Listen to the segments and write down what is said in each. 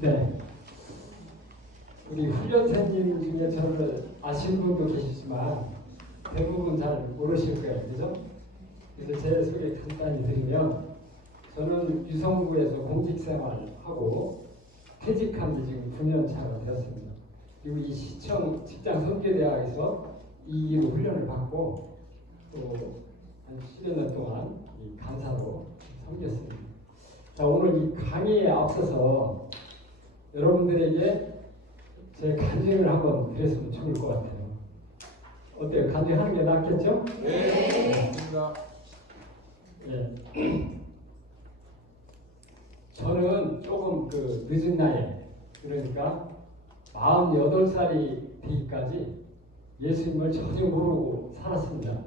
네. 우리 훈련생님 중에 저를 아시는 분도 계시지만 대부분 잘 모르실 거예요. 그죠? 그래서 제 소개 간단히 드리면 저는 유성구에서 공직생활하고 퇴직한 지 지금 9년 차가 되었습니다. 그리고 이 시청 직장 선교대학에서 2기로 훈련을 받고 또 한 10여 년 동안 이 강사로 섬겼습니다. 자, 오늘 이 강의에 앞서서 여러분들에게 제 간증을 한번 드렸으면 좋을 것 같아요. 어때요? 간증하는 게 낫겠죠? 네. 네. 저는 조금 늦은 나이에, 그러니까 48살이 되기까지 예수님을 전혀 모르고 살았습니다.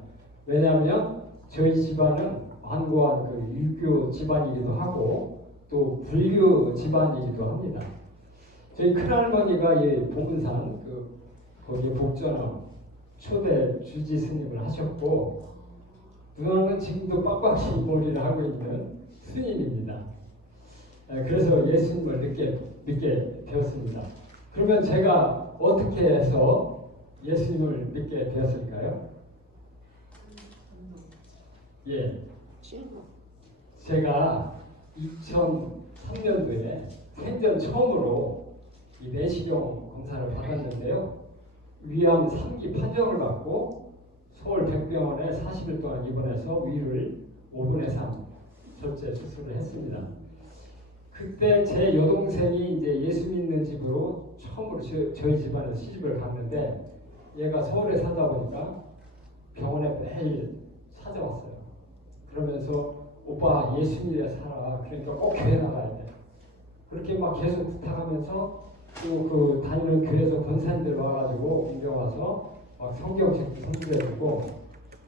왜냐하면 저희 집안은 완고한 유교 집안이기도 하고 또 불교 집안이기도 합니다. 저희 큰할머니가 봉은산 거기에 복전원 초대 주지 스님을 하셨고 누나는 지금도 빡빡이 머리를 하고 있는 스님입니다. 그래서 예수님을 믿게 되었습니다. 그러면 제가 어떻게 해서 예수님을 믿게 되었을까요? 예, 제가 2003년도에 생전 처음으로 이 내시경 검사를 받았는데요. 위암 3기 판정을 받고 서울 백병원에 40일 동안 입원해서 위를 5분의 3 절제 수술을 했습니다. 그때 제 여동생이 이제 예수 믿는 집으로 처음으로 저희 집안에서 시집을 갔는데 얘가 서울에 살다 보니까 병원에 매일 찾아왔어요. 그러면서 오빠 예수 믿어 살아. 그러니까 꼭 교회 나가야 돼. 그렇게 막 계속 부탁하면서 또 다니는 교회에서 권사님들 와가지고 공경 와서 막 성경책도 선물해주고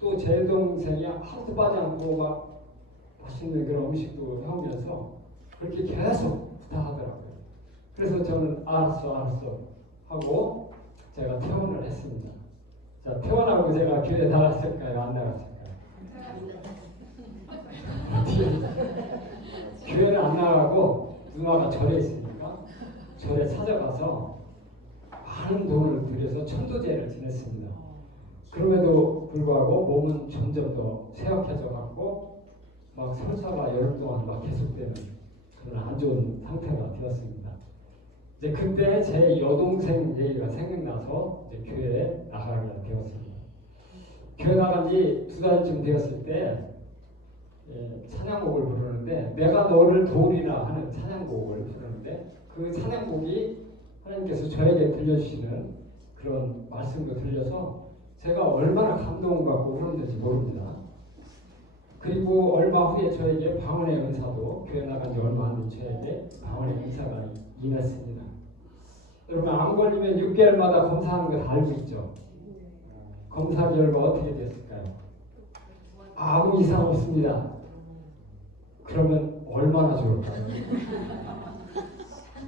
또 제 동생이 하루도 빠지 않고 막 맛있는 그런 음식도 해오면서 그렇게 계속 부탁하더라고요. 그래서 저는 알았어 하고 제가 퇴원을 했습니다. 자, 퇴원하고 제가 교회 나갔을까요? 안 나갔을까요? 교회를 안 나가고 누나가 절에 있으니까 절에 찾아가서 많은 돈을 들여서 천도제를 지냈습니다. 그럼에도 불구하고 몸은 점점 더 쇠약해져 갖고 막 설사가 열흘 동안 막 계속되는 그런 안 좋은 상태가 되었습니다. 이제 그때 제 여동생 얘기가 생각나서 이제 교회에 나가게 되었습니다. 교회 나간 지 2달쯤 되었을 때 찬양곡을 부르는데 내가 너를 도우리라 하는 찬양곡을 부르는데 그 찬양곡이 하나님께서 저에게 들려주시는 그런 말씀도 들려서 제가 얼마나 감동받고 울었는지 모릅니다. 그리고 얼마 후에 저에게 방언의 은사도 교회 나간 지 얼마 안 된 저에게 방언의 은사가 임했습니다. 여러분 암 걸리면 6개월마다 검사하는 거 다 알고 있죠? 검사 결과 어떻게 됐을까요? 아무 이상 없습니다. 그러면 얼마나 좋을까요?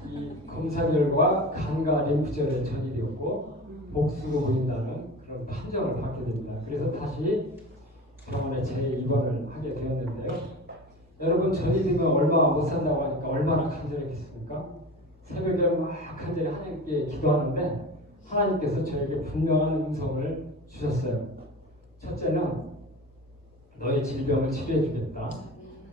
이 검사 결과 간과 림프절에 전이되었고 복수가 보인다는 그런 판정을 받게 됩니다. 그래서 다시 병원에 재입원을 하게 되었는데요. 여러분 전이 되면 얼마 못 산다고 하니까 얼마나 간절했겠습니까? 새벽에 막 간절히 하나님께 기도하는데 하나님께서 저에게 분명한 음성을 주셨어요. 첫째는 너의 질병을 치료해 주겠다.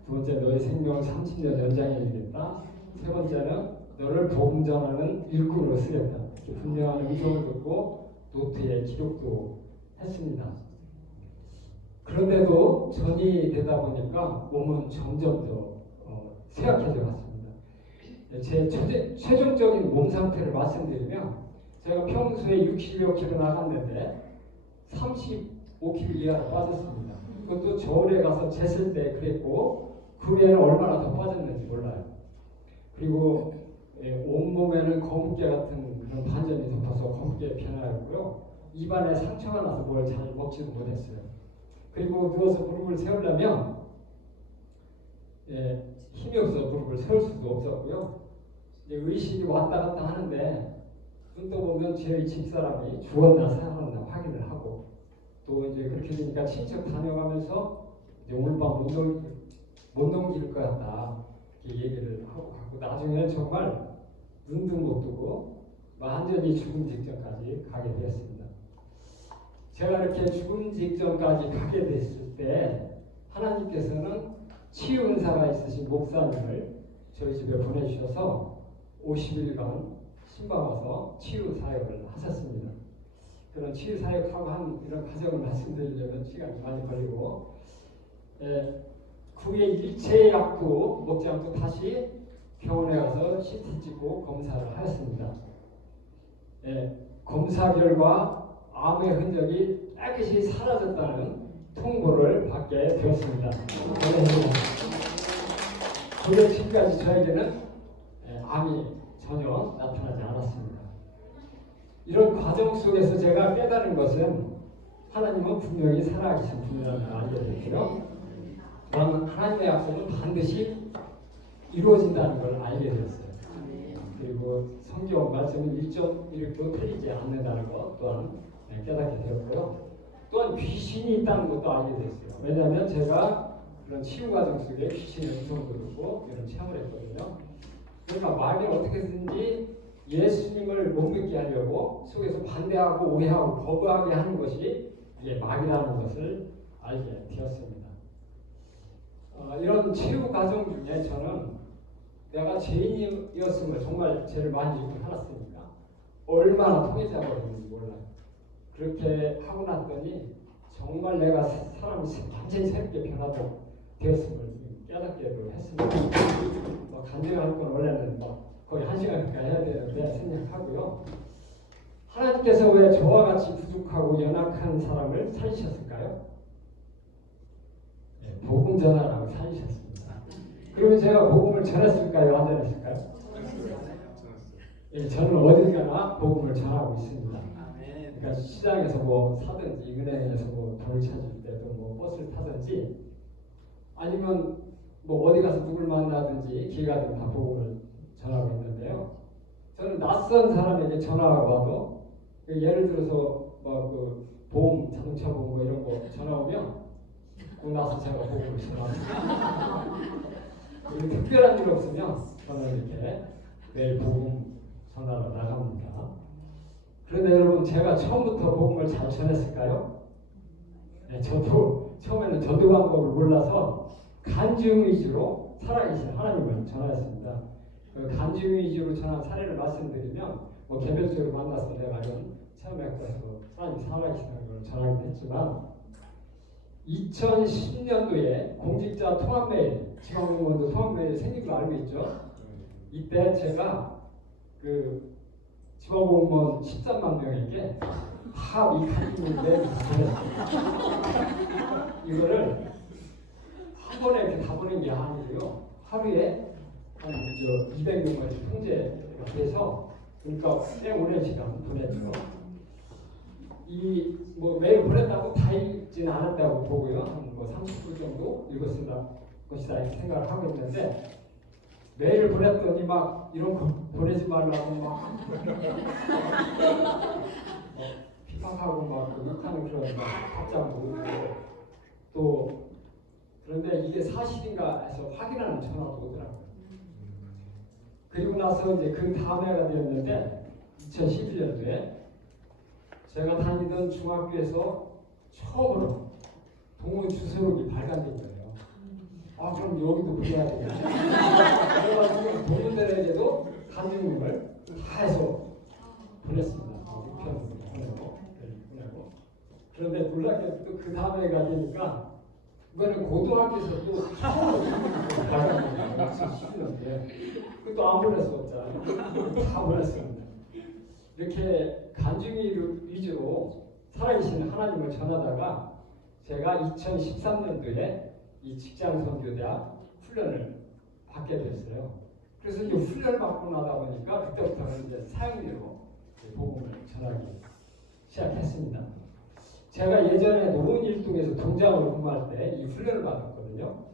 두 번째 너의 생명을 30년 연장해 주겠다. 세 번째는 너를 복음 전하는 일꾼으로 쓰겠다. 분명한 음성을 듣고 노트에 기록도 했습니다. 그런데도 전이 되다 보니까 몸은 점점 더 쇠약해져 갔습니다. 제 최종적인 몸 상태를 말씀드리면 제가 평소에 60여 킬로 나갔는데 35킬로 이하로 빠졌습니다. 그것도 저울에 가서 쟀을 때 그랬고 그 외에는 얼마나 더 빠졌는지 몰라요. 그리고 온몸에는 거북개 같은 그런 반점이 덮어서 거북개 변화였고요. 입안에 상처가 나서 뭘 잘 먹지도 못했어요. 그리고 누워서 무릎을 세우려면 힘이 없어서 무릎을 세울 수도 없었고요. 이제 의식이 왔다 갔다 하는데 눈 떠보면 저희 집사람이 죽었나 살았나 확인을 하고 또 이제 그렇게 되니까 친척 다녀가면서 이제 오늘 밤 못 넘길 것 같다 이렇게 얘기를 하고 나중에는 정말 눈도 못 뜨고 완전히 죽음 직전까지 가게 되었습니다. 제가 이렇게 죽음 직전까지 가게 됐을 때 하나님께서는 치유 은사가 있으신 목사님을 저희 집에 보내주셔서 50일간 신방 와서 치유 사역을 하셨습니다. 그런 치유 사역하고 한 이런 과정을 말씀드리려면 시간이 많이 걸리고, 그 후에 일체 약도 먹지 않고 다시 병원에 가서 CT 찍고 검사를 하였습니다. 검사 결과 암의 흔적이 깨끗이 사라졌다는 통보를 받게 되었습니다. 그게 지금까지 저에게는 암이 전혀 나타나지 않았습니다. 이런 과정 속에서 제가 깨달은 것은 하나님은 분명히 살아계신 분이라는 걸 알게 됐고요. 그러면 하나님의 약속은 반드시 이루어진다는 걸 알게 되었어요. 그리고 성경 말씀은 1.1도 틀리지 않는다는 것 또한 깨닫게 되었고요. 또한 귀신이 있다는 것도 알게 됐어요. 왜냐하면 제가 그런 치유 과정 속에 귀신의 음성도 듣고 이런 체험을 했거든요. 그러니까 마귀는 어떻게든지 예수님을 못 믿게 하려고 속에서 반대하고 오해하고 거부하게 하는 것이 이게 마귀라는 것을 알게 되었습니다. 이런 치유 과정 중에 저는 내가 죄인이었음을 정말 죄를 많이 짓고 살았으니까 얼마나 통해자가 있는지 몰라요. 그렇게 하고 났더니 정말 내가 사람이 완전히 새롭게 변화되었음을 깨닫게도 했습니다. 간증할 건 원래는 거의 1시간 가까이 해야 되는데 생략하고요. 하나님께서 왜 저와 같이 부족하고 연약한 사람을 살리셨을까요? 복음 전하라고 살리셨습니다. 그러면 제가 복음을 전했을까요? 안 전했을까요? 저는 어딜 가나 복음을 전하고 있습니다. 그러니까 시장에서 뭐 사든지 은행에서 뭐 돈을 찾을 때도 뭐 버스를 타든지 아니면 뭐 어디 가서 누굴 만나든지 기회가 되면 다 복음을 전하고 있는데요. 저는 낯선 사람에게 전화가 와도 예를 들어서 뭐 그 보험, 자동차 보험 뭐 이런 거 전화 오면 그 나서 제가 복음을 전합니다. 그리고 특별한 일 없으면 저는 이렇게 매일 복음 전하러 나갑니다. 그런데 여러분 제가 처음부터 복음을 잘 전했을까요? 저도 처음에는 전도 방법을 몰라서 간증 위주로 살아계신 하나님을 전하였습니다. 그 간증 위주로 전한 사례를 말씀드리면 뭐 개별적으로 만나서 내가 이런 체험에 가서 하나님 살아계시다는 걸 전하기도 했지만 2010년도에 공직자 통합매일, 지방공무원도 통합매일 생긴 거 알고 있죠? 이때 제가 그 지방공무원 13만 명에게 다 이 간증을 보냈어요. 이거를 한 번에 이렇게 다 보낸 게 아니고요. 하루에 한 200명까지 통제가 돼서 그러니까 꽤 오랜 시간 보냈죠. 이 뭐 매일 보냈다고 다 읽지는 않았다고 보고요. 한 뭐 30분 정도 읽었을 것이다 이렇게 생각을 하고 있는데 메일을 보냈더니 막 이런 거 보내지 말라고 막 핍박하고 막 욕하는 그런 답장도 오고 또 그런데 이게 사실인가 해서 확인하는 전화도 오더라고요. 그리고 나서 이제 그 다음 해가 되었는데 2011년도에 제가 다니던 중학교에서 처음으로 동문 주소록이 발간된 거예요. 아 그럼 여기도 보내야 되겠네. 그래가지고 동문들에게도 간증문을 다 해서 보냈습니다. 6편 보내고. 그런데 놀랍게도 그 다음 해가 되니까 이거는 고등학교에서 또 처음으로 발간된 거예요. 11년도에. 그것도 안 보낼 수 없잖아요. 다 보냈습니다. 이렇게 간증 위주로 살아계신 하나님을 전하다가 제가 2013년도에 이 직장선교대학 훈련을 받게 됐어요. 그래서 이제 훈련을 받고 나다 보니까 그때부터는 이제 사역리로 복음을 전하기 시작했습니다. 제가 예전에 노원일동에서 동장으로 근무할 때 이 훈련을 받았거든요.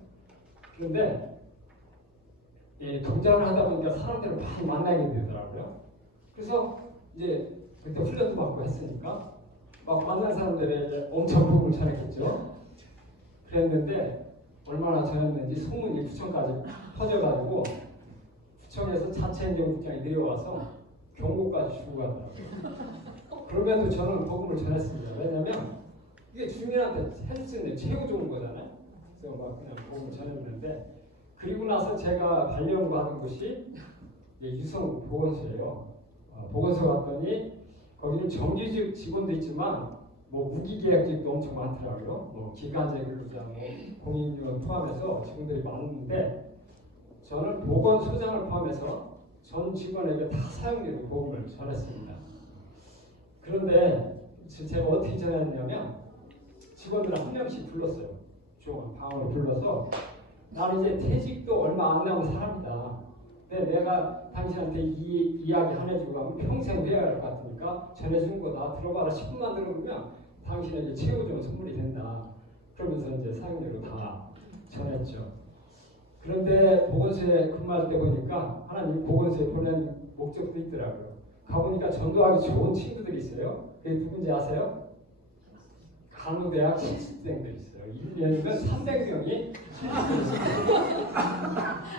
그런데 동장을 하다 보니까 사람들을 많이 만나게 되더라고요. 그래서 이제 그때 훈련도 받고 했으니까 막 만난 사람들에게 엄청 복음을 전했겠죠. 그랬는데 얼마나 전했는지 소문이 구청까지 퍼져가지고 구청에서 그래서 자체 행정국장이 내려와서 경고까지 주고 가더라고요. 그럼에도 저는 복음을 전했습니다. 왜냐하면 이게 주민한테 해줄 수 있는 최고 좋은 거잖아요. 그래서 막 그냥 복음을 전했는데, 그리고 나서 제가 발령받은 곳이 유성 보건소예요. 보건소 갔더니 거기는 정규직 직원도 있지만 뭐 무기계약직도 엄청 많더라고요. 뭐 기간제 근로자, 뭐 공인인원 포함해서 직원들이 많은데, 저는 보건소장을 포함해서 전 직원에게 다 사용되는 복음을 전했습니다. 그런데 제가 어떻게 전했냐면, 직원들 한 명씩 불렀어요. 조금 방으로 불러서, 나는 이제 퇴직도 얼마 안 남은 사람이다. 근데 내가 당신한테 이 이야기 안 해주고 가면 평생 해야 할 것 같으니까 전해준 거다. 들어봐라. 10분만 들어보면 당신에게 최고 좋은 선물이 된다. 그러면서 이제 사용료로 다 전했죠. 그런데 보건소에 근무할 때 보니까 하나님 보건소에 보낸 목적도 있더라고요. 가보니까 전도하기 좋은 친구들이 있어요. 그게 누군지 아세요? 간호대학 실습생들이 있어요. 1년이면 300명이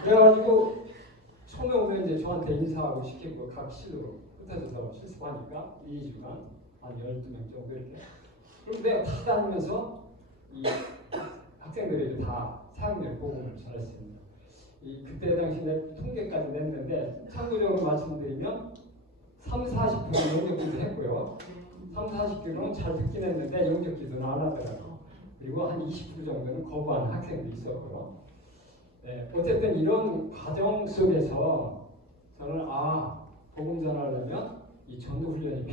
그래가지고 처음에 오면 이제 저한테 인사하고 시키고 각 실로 흩어져서 실습하니까 2주간 한 12명 정도 이렇게. 그럼 내가 다 다니면서 이 학생들에게 다 사용료 보험을 전했습니다. 그때 당시 내 통계까지 냈는데, 참고적으로 말씀드리면 30-40% 영접기도 했고요. 30-40%는 잘 듣긴 했는데 영접기도는 안 하더라고요. 그리고 한 20% 정도는 거부하는 학생도 있었고요. 네, 어쨌든 이런 과정 속에서 저는 복음 전하려면 이 전도 훈련이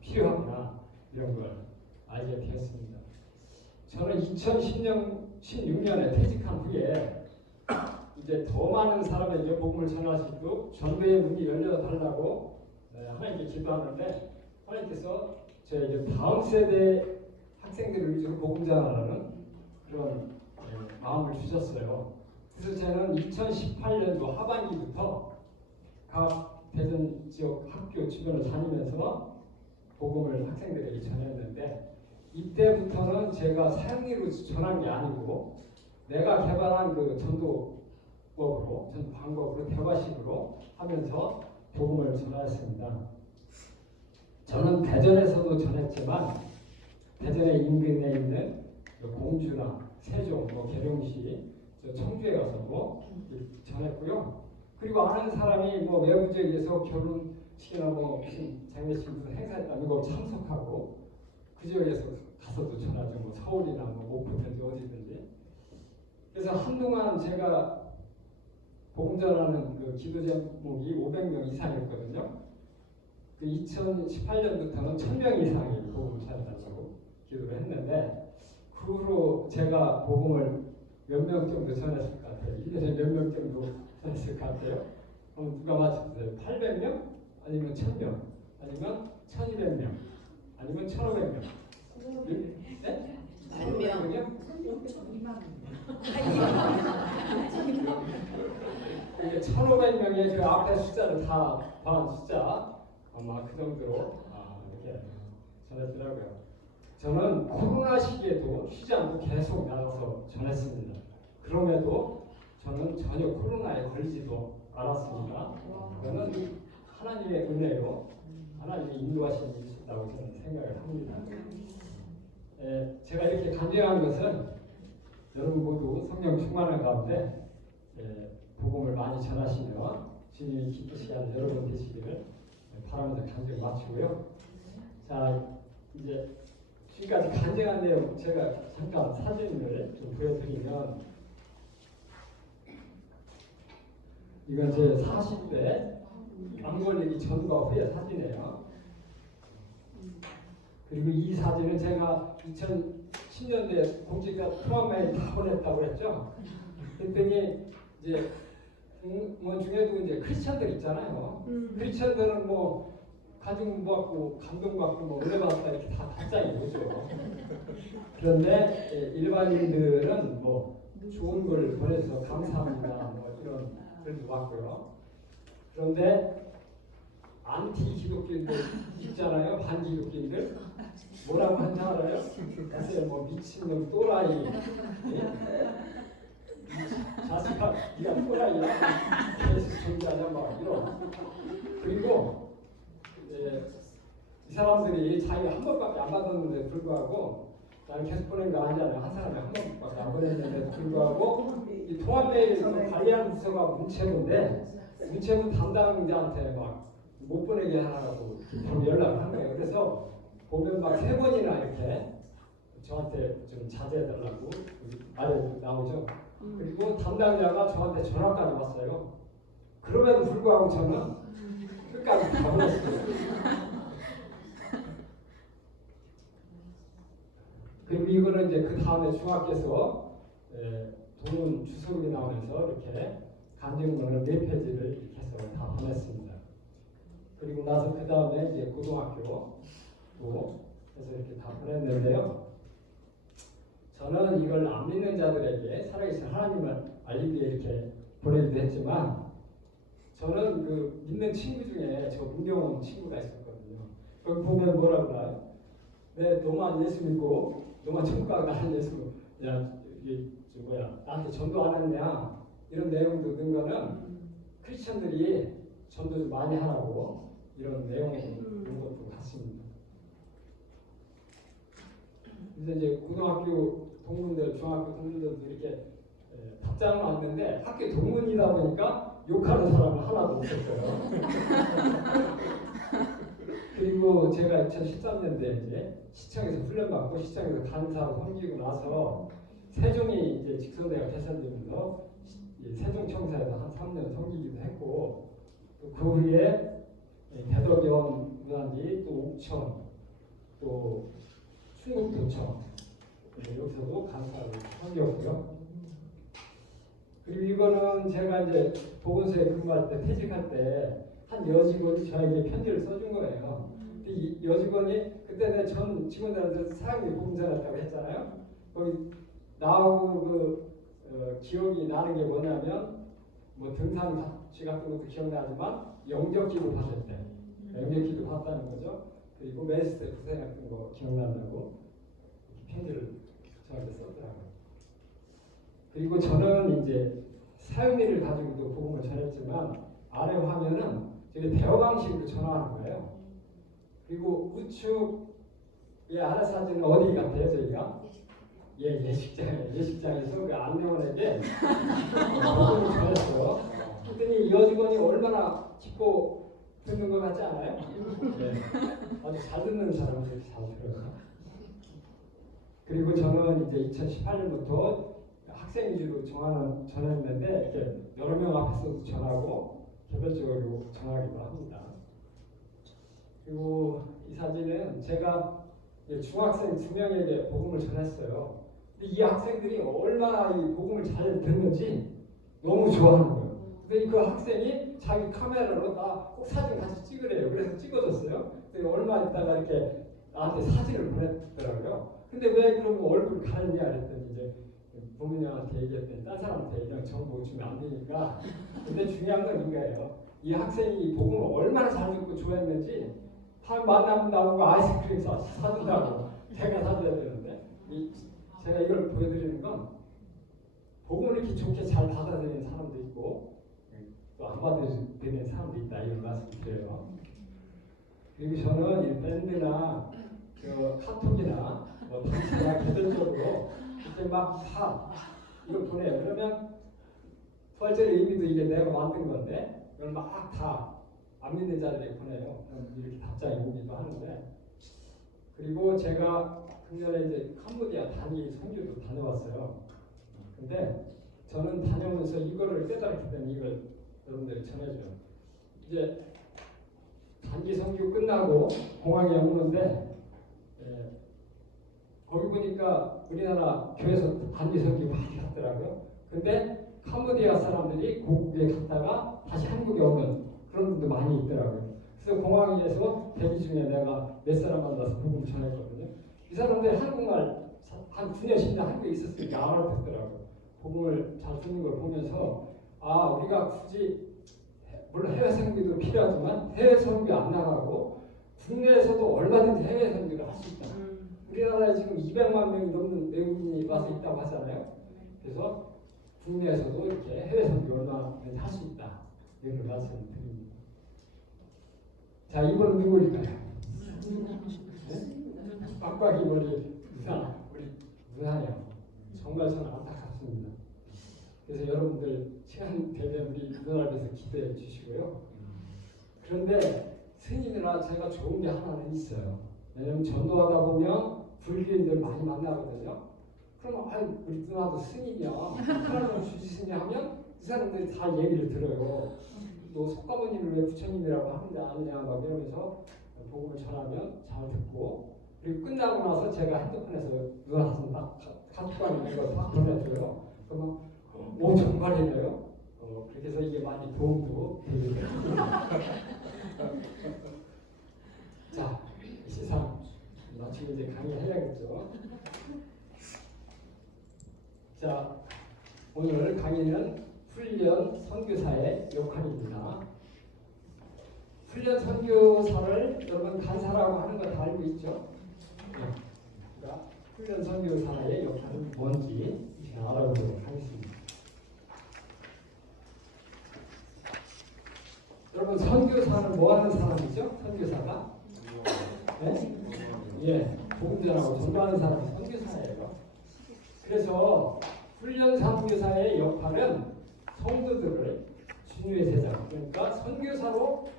필요하구나 이런 걸 알게 되었습니다. 저는 2016년에 퇴직한 후에 이제 더 많은 사람에게 복음을 전할 수 있도록 전도의 문이 열려달라고 하나님께 기도하는데, 하나님께서 제 이제 다음 세대 학생들을 위주로 복음 전하라는 그런 마음을 주셨어요. 그래서 저는 2018년도 하반기부터 각 대전 지역 학교 주변을 다니면서 복음을 학생들에게 전했는데, 이때부터는 제가 사용리로 전한 게 아니고 내가 개발한 그 전도 방법으로 대화식으로 하면서 복음을 전하였습니다. 저는 대전에서도 전했지만 대전의 인근에 있는 공주나 세종, 계룡시, 청주에 가서도 전했고요. 그리고 아는 사람이 외부 지역에서 결혼식이나 무슨 장례식 무슨 행사했다면 거기 참석하고 그 지역에서 가서도 전하죠. 서울이나 목포든지 어디든지. 그래서 한동안 제가 복음 전하는 그 기도 제목이 500명 이상이었거든요. 그 2018년부터는 1000명 이상이 복음을 전해달라고 기도를 했는데, 그 후로 제가 복음을 몇 명 정도 전했을 것 같아요. 1년에 몇 명 정도 전했을 것 같아요. 그럼 누가 맞춰주세요? 800명? 아니면 1000명? 아니면 1200명? 아니면 1500명? 네? 1500명이요? 1500명의 그 앞에 숫자를 다 더한 숫자, 아마 그 정도로 이렇게 전했더라고요. 저는 코로나 시기에도 쉬지 않고 계속 나가서 전했습니다. 그럼에도 저는 전혀 코로나에 걸리지도 않았습니다. 그거는 하나님의 은혜로 하나님의 인도하심이 있었다고 저는 생각을 합니다. 제가 이렇게 간증한 것은 여러분 모두 성령 충만한 가운데 복음을 많이 전하시며 주님이 기쁘시게 하는 여러분 되시기를 바라면서 간증 마치고요. 자, 이제 지금까지 간증한 내용 제가 잠깐 사진을 좀 보여드리면, 이건 제 40대 암 걸리기 전과 후의 사진이에요. 그리고 이 사진은 제가 2010년대에 공직자 트라우마에 다 보냈다고 했죠. 그랬더니 이제 뭐 중에도 이제 크리스천들 있잖아요. 크리스천들은 가정 받고 감동 받고 은혜 받다 이렇게 다 답장이 오죠. 그런데 일반인들은 좋은 걸 보내서 감사합니다 이런 글도 왔고요. 그런데 안티 기독교인들 있잖아요. 반기독교인들 뭐라고 한지 알아요? 글쎄요, 미친놈 또라이, 자식아 네가 또라이야, 예수 존재하지 그냥 막 이런. 그리고 이 사람들이 자기가 한 번밖에 안 받았는데 불구하고 나는 계속 보낸 거 아니잖아요. 한 사람이 한 번밖에 안 보냈는데 불구하고 이 통합메일 관리하는 부서가 문체부 담당자한테 막 못 보내게 하라고 연락을 한 거예요. 그래서 보면 막 3번이나 이렇게 저한테 좀 자제해달라고 아래 나오죠. 그리고 담당자가 저한테 전화까지 왔어요. 그럼에도 불구하고 저는 끝까지 가버렸어요. 그리고 이거는 이제 그 다음에 중학교에서 동문 주소록이 나오면서 이렇게 간증문을 4페이지를 이렇게 해서 다 보냈습니다. 그리고 나서 그 다음에 이제 고등학교도 해서 이렇게 다 보냈는데요. 저는 이걸 안 믿는 자들에게 살아계신 하나님을 알리기 위해 이렇게 보내기도 했지만 저는 그 믿는 친구 중에 저 문경원 친구가 있었거든요. 거기 보면 뭐라고 나요? 너만 예수 믿고 너만 천국 가고 나는 예수 나한테 전도 안 했냐 이런 내용도 넣은 거는 크리스천들이 전도 좀 많이 하라고 이런 내용이 있는 것도 같습니다. 그래서 이제 고등학교 동문들, 중학교 동문들도 이렇게 답장을 왔는데 학교 동문이다 보니까 욕하는 사람은 하나도 없었어요. 그리고 제가 2013년도에 이제 시청에서 훈련받고 시청에서 간사로 섬기고 나서 세종이 이제 직선대가 개설되면서 세종청사에서 한 3년 섬기기도 했고 또 그 후에 대덕연 무단지 또 옥천 또 충북도청 여기서도 간사로 섬겼고요. 그리고 이거는 제가 이제 보건소에 근무할 때 퇴직할 때 한 여직원이 저에게 편지를 써준 거예요. 근데 이 여직원이 그때 내 전 직원들한테 사형리 복음전했다고 했잖아요. 거기 나하고 기억이 나는 게 뭐냐면 뭐 등산 같이 같은 것도 기억나지만 영접기도 받았대. 영접기도 받았다는 거죠. 그리고 메스트 부세 같은 거 기억난다고 편지를 저한테 썼더라고요. 그리고 저는 이제 사형리를 가지고도 복음을 전했지만 아래 화면은 저게 대화 방식으로 전화하는 거예요. 그리고 우측의 아래 사진은 어디 같아요, 저희가? 예식장에서 그 안내원에게 복음을 전했어요. 그랬더니 이 여직원이 얼마나 기뻐 듣는 것 같지 않아요? 네. 아주 잘 듣는 사람들이 잘 들어요. 그리고 저는 이제 2018년부터 학생 위주로 전했는데 이렇게 여러 명 앞에서도 전하고 개별적으로 전하기도 합니다. 그리고 이 사진은 제가 중학생 2명에게 복음을 전했어요. 근데 이 학생들이 얼마나 이 복음을 잘 듣는지 너무 좋아하는 거예요. 근데 그 학생이 자기 카메라로 나 꼭 사진 같이 찍으래요. 그래서 찍어줬어요. 근데 얼마 있다가 이렇게 나한테 사진을 보냈더라고요. 근데 왜 그러면 얼굴 가렸냐 그랬더니 이제 부모님한테 얘기했더니 딴 사람한테 이런 정보 주면 안 되니까. 근데 중요한 건 이거예요. 이 학생이 복음을 얼마나 잘 듣고 좋아했는지 만나면 나오고 아이스크림 사준다고 제가 사줘야 되는데 제가 이걸 보여드리는 건 복음을 이렇게 좋게 잘 받아들이는 사람도 있고 또 안 받아들이는 사람도 있다 이런 말씀 드려요. 그리고 저는 이 밴드나 카톡이나 뭐 단체나 개별적으로 이제 막 다 이걸 보내요. 그러면 부활절의 의미도 이게 내가 만든 건데 이걸 막 다 안 믿는 자들에게 보내요. 이렇게 답장이 오기도 하는데 그리고 제가 작년에 이제 캄보디아 단기 선교도 다녀왔어요. 근데 저는 다녀오면서 이거를 깨달았기 때문에 이걸 여러분들이 전해줘요. 이제 단기 선교 끝나고 공항에 오는데 거기 보니까 우리나라 교회에서 단기 선교 많이 갔더라고요. 근데 캄보디아 사람들이 고국에 갔다가 다시 한국에 오는 그런 분도 많이 있더라고요. 그래서 공항에서 대기 중에 내가 몇 사람 만나서 복음을 전했거든요. 이 사람들 한국말 한 9년 10년 한국에 있었으니까 알아듣더라고요. 복음을 잘 듣는 걸 보면서 우리가 굳이 물론 해외 선교도 필요하지만 해외 선교 안 나가고 국내에서도 얼마든지 해외 선교를 할 수 있다. 우리나라에 지금 200만 명이 넘는 외국인이 와서 있다고 하잖아요. 그래서 국내에서도 이렇게 해외 선교 얼마든지 할 수 있다. 이런 말씀드립니다. 자, 이번 누구일까요? 네? 빡빡이 머리 누나, 우리 누나요. 정말 저는 안타깝습니다. 그래서 여러분들 시간 되면 우리 누나를 위해서 기도해 주시고요. 그런데 스님이나 제가 좋은 게 하나는 있어요. 왜냐면 전도하다 보면 불교인들 많이 만나거든요. 그러면 우리 누나도 스님이야. 하나님 주시스님 하면 이 사람들이 다 얘기를 들어요. 너 석가모니를 왜 부처님이라고 하는데 아니냐 막 이러면서 복음을 전하면 잘 듣고, 그리고 끝나고 나서 제가 핸드폰에서 누나 사진 딱 갖고 가는 거 다 보내줘요. 그러면 오 정말이네요. 그렇게 해서 이게 많이 도움도 되게 자, 시상 마치고 이제 강의해야겠죠. 자, 오늘 강의는 훈련 선교사의 역할입니다. 훈련 선교사를 여러분 간사라고 하는 거 다 알고 있죠? 네. 그러니까 훈련 선교사의 역할은 뭔지 알아보도록 하겠습니다. 여러분 선교사는 뭐 하는 사람이죠? 선교사가? 네? 예, 복음 전하고 전도하는 사람이 선교사예요. 그래서 훈련 선교사의 역할은 성도들을 주님의 제자, 그러니까 선교사로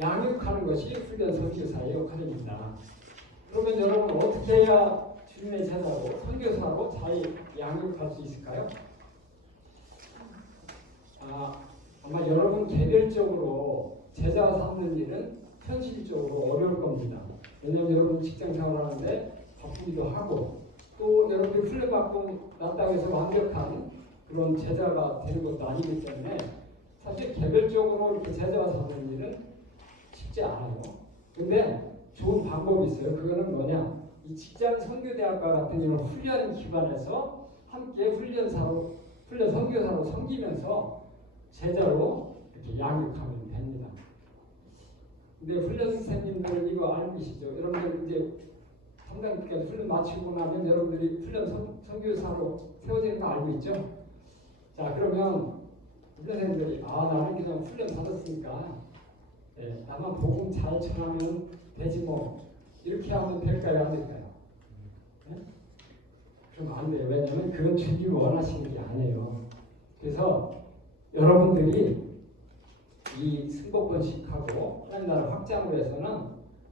양육하는 것이 훈련 선교사의 역할입니다. 그러면 여러분 어떻게 해야 주님의 제자로 선교사로 잘 양육할 수 있을까요? 아마 여러분 개별적으로 제자 삼는 일은 현실적으로 어려울 겁니다. 왜냐하면 여러분 직장 생활하는데 바쁘기도 하고, 또 여러분이 훈련받고 났다고 해서 완벽한 그런 제자가 되는 것도 아니기 때문에 사실 개별적으로 이렇게 제자가 삼는 일은 쉽지 않아요. 근데 좋은 방법이 있어요. 그거는 뭐냐? 이 직장 선교대학과 같은 이런 훈련 기관에서 함께 훈련 선교사로 섬기면서 제자로 이렇게 양육하면 됩니다. 근데 훈련 선생님들 이거 알고 계시죠? 여러분들 이제 상당히까지 훈련 마치고 나면 여러분들이 훈련 선교사로 세워지는 거 알고 있죠? 자, 그러면 훈련 선생님들이 나는 그냥 훈련 받았으니까 나만 복음 잘 전하면 되지 뭐 이렇게 하면 될까요? 안 될까요? 네? 그럼 안 돼요. 왜냐하면 그건 주님이 원하시는 게 아니에요. 그래서 여러분들이 이 승복번식하고 하나님 나라 확장을 위해서는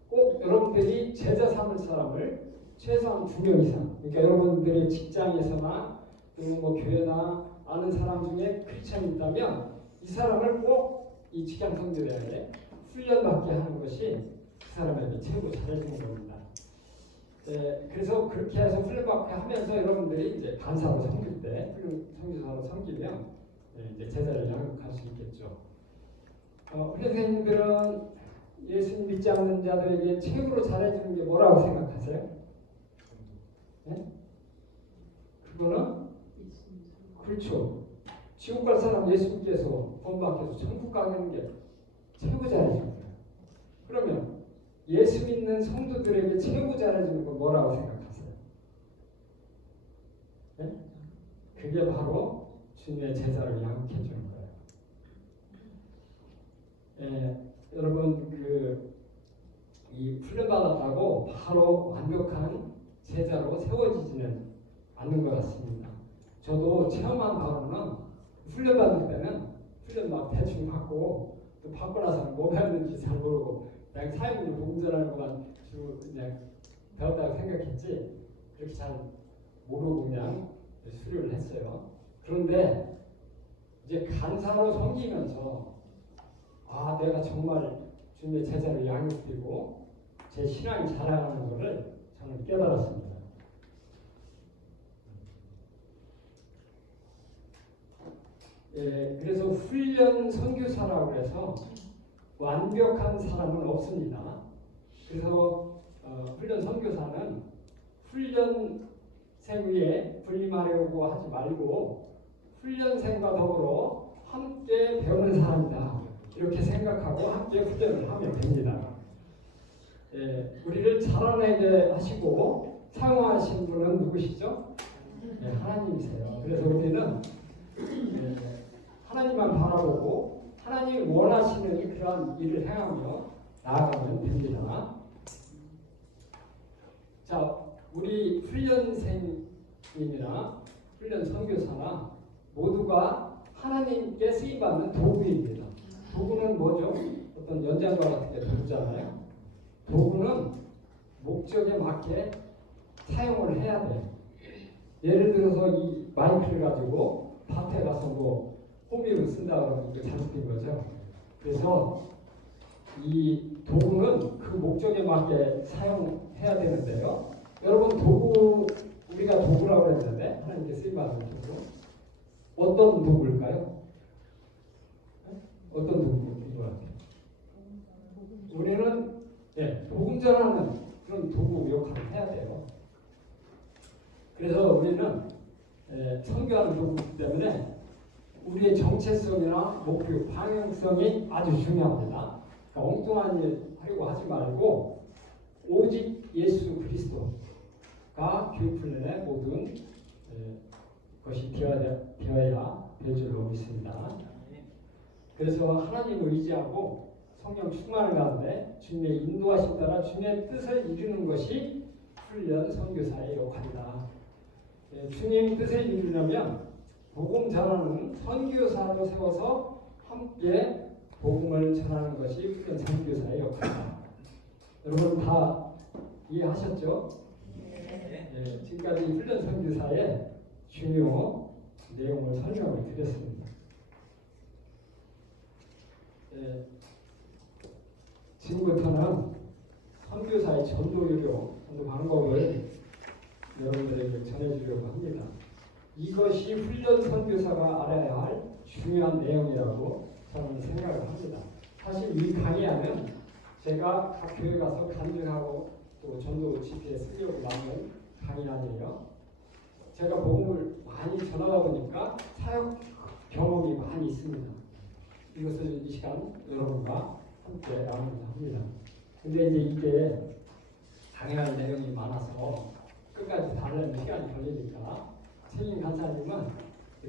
꼭 여러분들이 제자 삼을 사람을 최소한 2명 이상, 그러니까 여러분들의 직장에서나 또 뭐 교회나 아는 사람 중에 크리스천이 있다면 이 사람을 꼭 이 직장 성도들에게 훈련받게 하는 것이 그 사람에게 최고 잘해주는 겁니다. 그래서 그렇게 해서 훈련받게 하면서 여러분들이 이제 간사로 섬길 때, 선교사로 섬기면 이제 제자를 양육할 수 있겠죠. 훈련 선생님들은 예수님 믿지 않는 자들에게 최고로 잘해주는 게 뭐라고 생각하세요? 네? 그거는 그렇죠. 지옥 갈 사람 예수님께서 본받아서 천국 가는 게 최고 잘해주는 거예요. 그러면 예수 믿는 성도들에게 최고 잘해주는 건 뭐라고 생각하세요? 네? 그게 바로 주님의 제자를 양육해 주는 거예요. 여러분 이 훈련받았다고 바로 완벽한 제자로 세워지지는 않는 것 같습니다. 저도 체험한 바로는 훈련받을 때는 훈련 막 대충 받고 또 받고 나서 뭐 배웠는지 잘 모르고 그냥 사회문을 봉전하는 것만 그냥 배웠다고 생각했지 그렇게 잘 모르고 그냥 수료를 했어요. 그런데 이제 간사로 섬기면서 내가 정말 주님의 제자를 양육되고 제 신앙이 자라나는 것을 저는 깨달았습니다. 그래서 훈련 선교사라고 해서 완벽한 사람은 없습니다. 그래서 훈련 선교사는 훈련생 위에 군림하려고 하지 말고 훈련생과 더불어 함께 배우는 사람이다. 이렇게 생각하고 함께 훈련을 하면 됩니다. 우리를 자라나게 하시고 사용하신 분은 누구시죠? 하나님이세요. 그래서 우리는 하나님만 바라보고 원하시는 그런 일을 행하며 나아가면 됩니다. 자, 우리 훈련생님이나 훈련 선교사나 모두가 하나님께 쓰임받는 도구입니다. 도구는 뭐죠? 어떤 연장과 같은 게 도구잖아요. 도구는 목적에 맞게 사용을 해야 돼요. 예를 들어서 이 마이크를 가지고 밭에 가서 뭐 호미를 쓴다 그러면 이거 잘못된 거죠. 그래서 이 도구는 그 목적에 맞게 사용해야 되는데요. 여러분 도구, 우리가 도구라고 했는데 하나님께 쓰임받는 도구 어떤 도구일까요? 어떤 도구인 것 같아요? 우리는 복음 전하는 그런 도구 역할을 해야 돼요. 그래서 우리는 선교하는 도구이기 때문에 우리의 정체성이나 목표, 방향성이 아주 중요합니다. 그러니까 엉뚱한 일 하려고 하지 말고 오직 예수 그리스도가 교육훈련의 모든 것이 되어야 될 줄로 믿습니다. 그래서 하나님을 의지하고 성령 충만을 가운데 주님의 인도하심 따라 주님의 뜻을 이루는 것이 훈련 선교사의 역할이다. 주님 뜻을 이루려면 복음 전하는 선교사로 세워서 함께 복음을 전하는 것이 훈련 선교사의 역할이다. 여러분 다 이해하셨죠? 네. 지금까지 훈련 선교사의 중요 내용을 설명을 드렸습니다. 지금부터는 선교사의 전도 유료, 전도 방법을 여러분들에게 전해주려고 합니다. 이것이 훈련 선교사가 알아야 할 중요한 내용이라고 저는 생각을 합니다. 사실 이 강의하면 제가 각 교회 가서 간증하고 또 전도 집회에 쓰려고 나온 강의 아니에요. 제가 복음을 많이 전하다 보니까 사역 경험이 많이 있습니다. 이것을 이 시간 여러분과 함께 나누고자 합니다. 근데 이제 이게 강의할 내용이 많아서 끝까지 다 하려면 시간이 걸리니까 책임 간사님은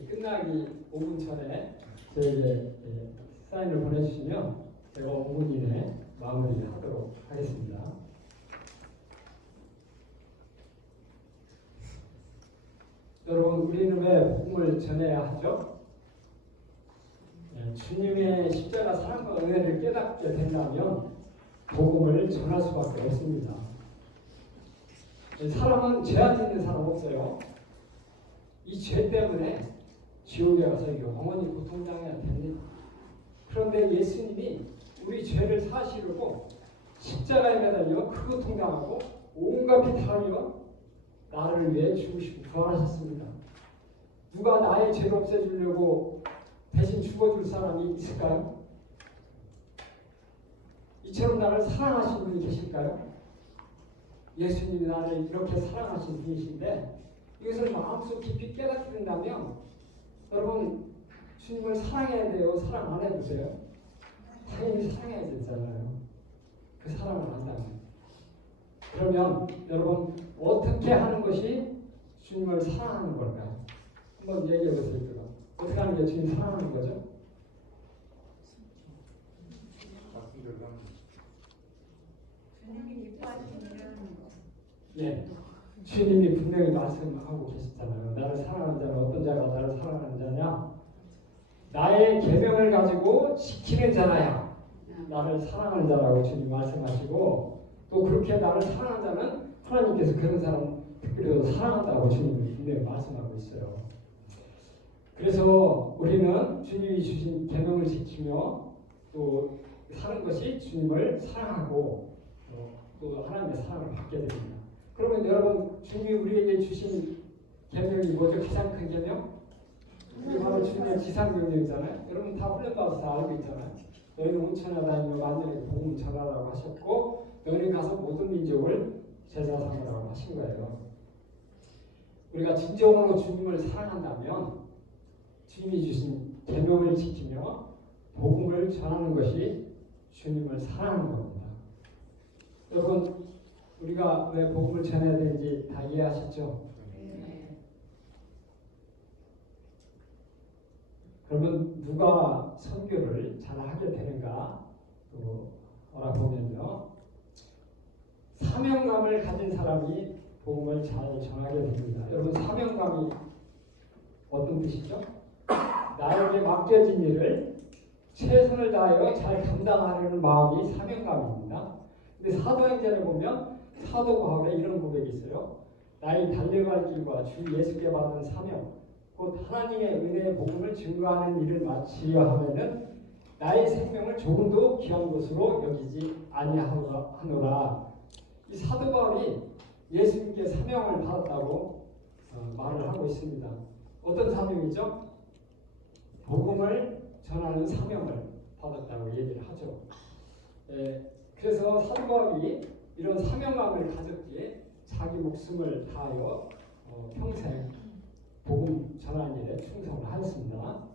끝나기 5분 전에 저에게 사인을 보내주시면 제가 5분 이내에 마무리하도록 하겠습니다. 여러분 우리는 왜 복음을 전해야 하죠? 주님의 십자가 사랑과 은혜를 깨닫게 된다면 복음을 전할 수밖에 없습니다. 사람은 죄 안 짓는 사람 없어요. 이 죄 때문에 지옥에 가서 영원히 고통당해야 됩니다. 그런데 예수님이 우리 죄를 사시려고 십자가에 매달려 그 고통당하고 온갖 피 탈려 나를 위해 죽으시고 부활하셨습니다. 누가 나의 죄를 없애주려고 대신 죽어줄 사람이 있을까요? 이처럼 나를 사랑하시는 분이 계실까요? 예수님이 나를 이렇게 사랑하신 분이신데 이것을 마음속 깊이 깨닫게 된다면 여러분 주님을 사랑해야 돼요? 사랑 안 해도 돼요? 당연히 사랑해야 되잖아요. 그 사랑을 안다면. 그러면 여러분 어떻게 하는 것이 주님을 사랑하는 걸까요? 한번 얘기해 보세요. 어떻게 하는 게 주님 사랑하는 거죠? 주님이 기뻐하시는 예, 주님이 분명히 말씀하고 계시잖아요. 나를 사랑하는 자는 어떤 자가 나를 사랑하는 자냐? 나의 계명을 가지고 지키는 자라야 나를 사랑하는 자라고 주님 말씀하시고 또 그렇게 나를 사랑하는 자는 하나님께서 그런 사람 특별히 사랑한다고 주님이 분명히 말씀하고 있어요. 그래서 우리는 주님이 주신 계명을 지키며 또 사는 것이 주님을 사랑하고 또 하나님의 사랑을 받게 됩니다. 그러면 여러분 주님이 우리에게 주신 계명이 뭐죠? 가장 큰 계명? 그게 바로 주님의 지상명령이잖아요. 여러분 다 훈련받아서 다 알고 있잖아요. 너희는 온천에 다니며 만민에게 복음을 전하라고 하셨고 너희는 가서 모든 민족을 제자 삼으라고 하신 거예요. 우리가 진정으로 주님을 사랑한다면 주님이 주신 계명을 지키며 복음을 전하는 것이 주님을 사랑하는 겁니다. 여러분 우리가 왜 복음을 전해야 되는지 다 이해하셨죠? 네. 그러면 누가 선교를 잘 하게 또 알아보면요, 사명감을 가진 사람이 복음을 잘 전하게 됩니다. 여러분, 사명감이 어떤 뜻이죠? 나에게 맡겨진 일을 최선을 다하여 잘 감당하려는 마음이 사명감입니다. 근데 사도행전에 보면 사도 바울의 이런 고백이 있어요. 나의 달려갈 길과 주 예수께 받은 사명, 곧 하나님의 은혜의 복음을 증거하는 일을 마치려 하면은 나의 생명을 조금도 귀한 것으로 여기지 아니하노라. 이 사도 바울이 예수님께 사명을 받았다고 말을 하고 있습니다. 어떤 사명이죠? 복음을 전하는 사명을 받았다고 얘기를 하죠. 그래서 사도 바울이 이런 사명감을 가졌기에 자기 목숨을 다하여 평생 복음 전하는 일에 충성을 하였습니다.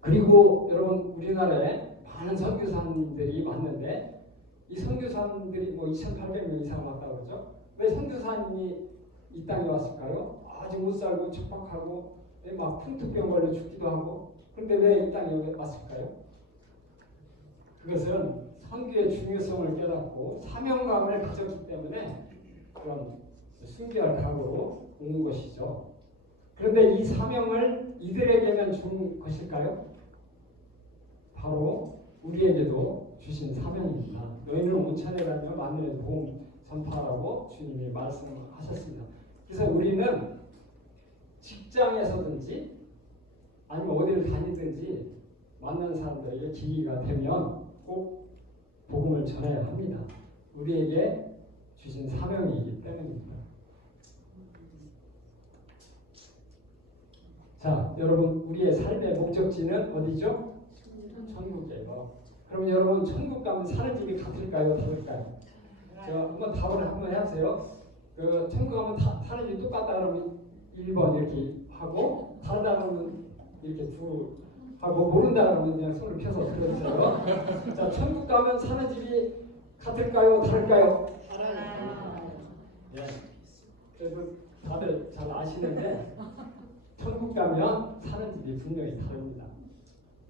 그리고 여러분, 우리나라에 많은 선교사님들이 많은데 이 선교사님들이 뭐 2,800명 이상 왔다고 그러죠. 왜 선교사님이 이 땅에 왔을까요? 아직 못 살고 척박하고 막 풍토병 걸려 죽기도 하고. 그런데 왜 이 땅에 왔을까요? 그것은 선교의 중요성을 깨닫고 사명감을 가졌기 때문에 그런 순교할 각오로 온 것이죠. 그런데 이 사명을 이들에게만 준 것일까요? 바로 우리에게도 주신 사명입니다. 너희는 온천에 가며 만민의 복음 전파하라고 주님이 말씀하셨습니다. 그래서 우리는 직장에서든지 아니면 어디를 다니든지 만나는 사람들에게 기회가 되면 꼭 복음을 전해야 합니다. 우리에게 주신 사명이기 때문입니다. 자, 여러분, 우리의 삶의 목적지는 어디죠? 천국이에요. 그럼 여러분, 천국 가면 사는 집이 같을까요? 다를까요? 자, 한번 답을 한번 해보세요. 그 천국 가면 사는 집이 똑같다 그러면 1번 이렇게 하고, 다르다 그러면 이렇게 두 하고, 모른다 그러면 그냥 손을 펴서 들어주세요. 자, 천국 가면 사는 집이 같을까요? 다를까요? 달아요. 네. 그래서 다들 잘 아시는데 천국 가면 사는 집이 분명히 다릅니다.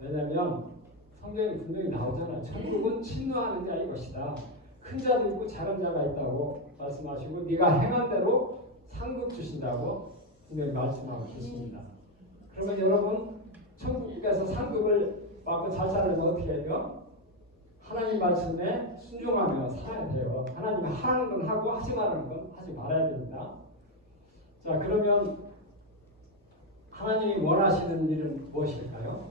왜냐하면 성경에 분명히 나오잖아요. 천국은 침노하는 자의 것이다. 큰 자도 있고 작은 자가 있다고 말씀하시고 네가 행한 대로 상급 주신다고 분명히 말씀하고 계십니다. 그러면 여러분, 천국에 가서 상급을 받고 잘 살려면 어떻게 해요? 하나님 말씀에 순종하며 살아야 돼요. 하나님이 하라는 건 하고 하지 말라는 건 하지 말아야 됩니다. 자, 그러면 하나님이 원하시는 일은 무엇일까요?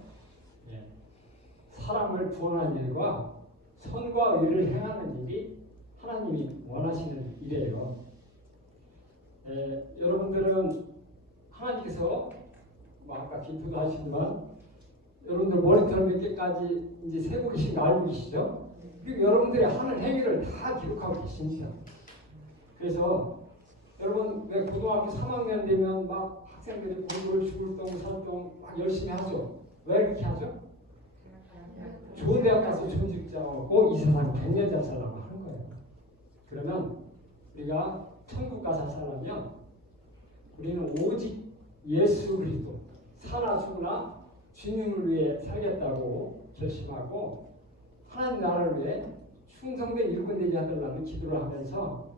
사람을 구원하는 일과 선과 의를 행하는 일이 하나님이 원하시는 일이에요. 여러분들은 하나님께서 아까 기도도 하시지만 여러분들 머리털 몇 개까지 이제 세고 계신 거 알고 계시죠? 그리고 여러분들의 하는 행위를 다 기록하고 계십니다. 그래서 여러분, 왜 고등학교 3학년 되면 막 학생들이 공부를 죽을 똥 살똥 막 열심히 하죠? 왜 그렇게 하죠? 좋은 대학 가서 좋은 직장 얻고 이 세상 갱년 잘 살라고 하는 거예요. 그러면 우리가 천국 가서 살려면 우리는 오직 예수 그리스도 사나 죽으나 주님을 위해 살겠다고 결심하고 하나님 나라를 위해 충성된 일꾼되게 하려는 기도를 하면서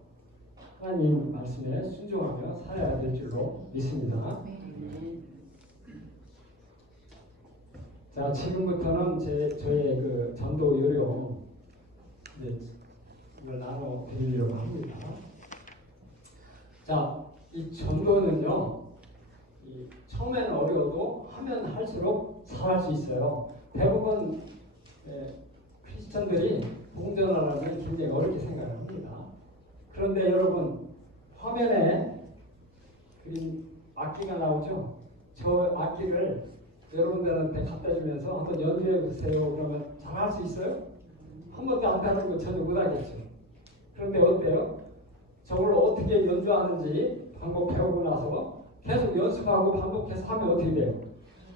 하나님 말씀에 순종하며 살아야 될 줄로 믿습니다. 자, 지금부터는 저의 그 전도 요령 이걸 나눠 드리려고 합니다. 자, 이 전도는요, 처음에는 어려워도 하면 할수록 잘할 수 있어요. 대부분 크리스천들이 복음 전하려면 굉장히 어렵게 생각을 합니다. 그런데 여러분, 화면에 그린 악기가 나오죠? 저 악기를 여러분들한테 갖다 주면서 한번 연주해 보세요. 그러면 잘할 수 있어요? 한 번도 안 다루고 전혀 못하겠죠. 그런데 어때요? 저걸 어떻게 연주하는지 방법 배우고 나서 계속 연습하고 반복해서 하면 어떻게 돼요?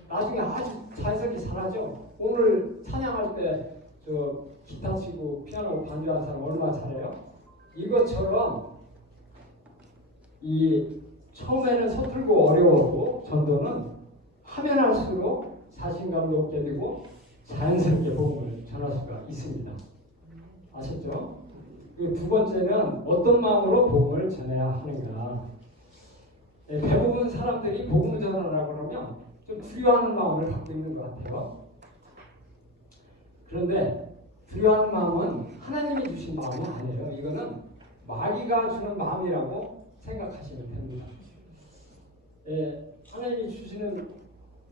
나중에 아주 자연스럽게 잘하죠. 오늘 찬양할 때 저 기타 치고 피아노 반주하는 사람 얼마나 잘해요? 이것처럼 이 처음에는 서툴고 어려워도 전도는 하면 할수록 자신감도 얻게 되고 자연스럽게 복음을 전할 수가 있습니다. 아셨죠? 그 두 번째는 어떤 마음으로 복음을 전해야 하는가. 대부분 사람들이 복음을 전하라고 그러면 좀 두려워하는 마음을 갖고 있는 것 같아요. 그런데 두려워하는 마음은 하나님이 주신 마음은 아니에요. 이거는 마귀가 주는 마음이라고 생각하시면 됩니다. 하나님이 주시는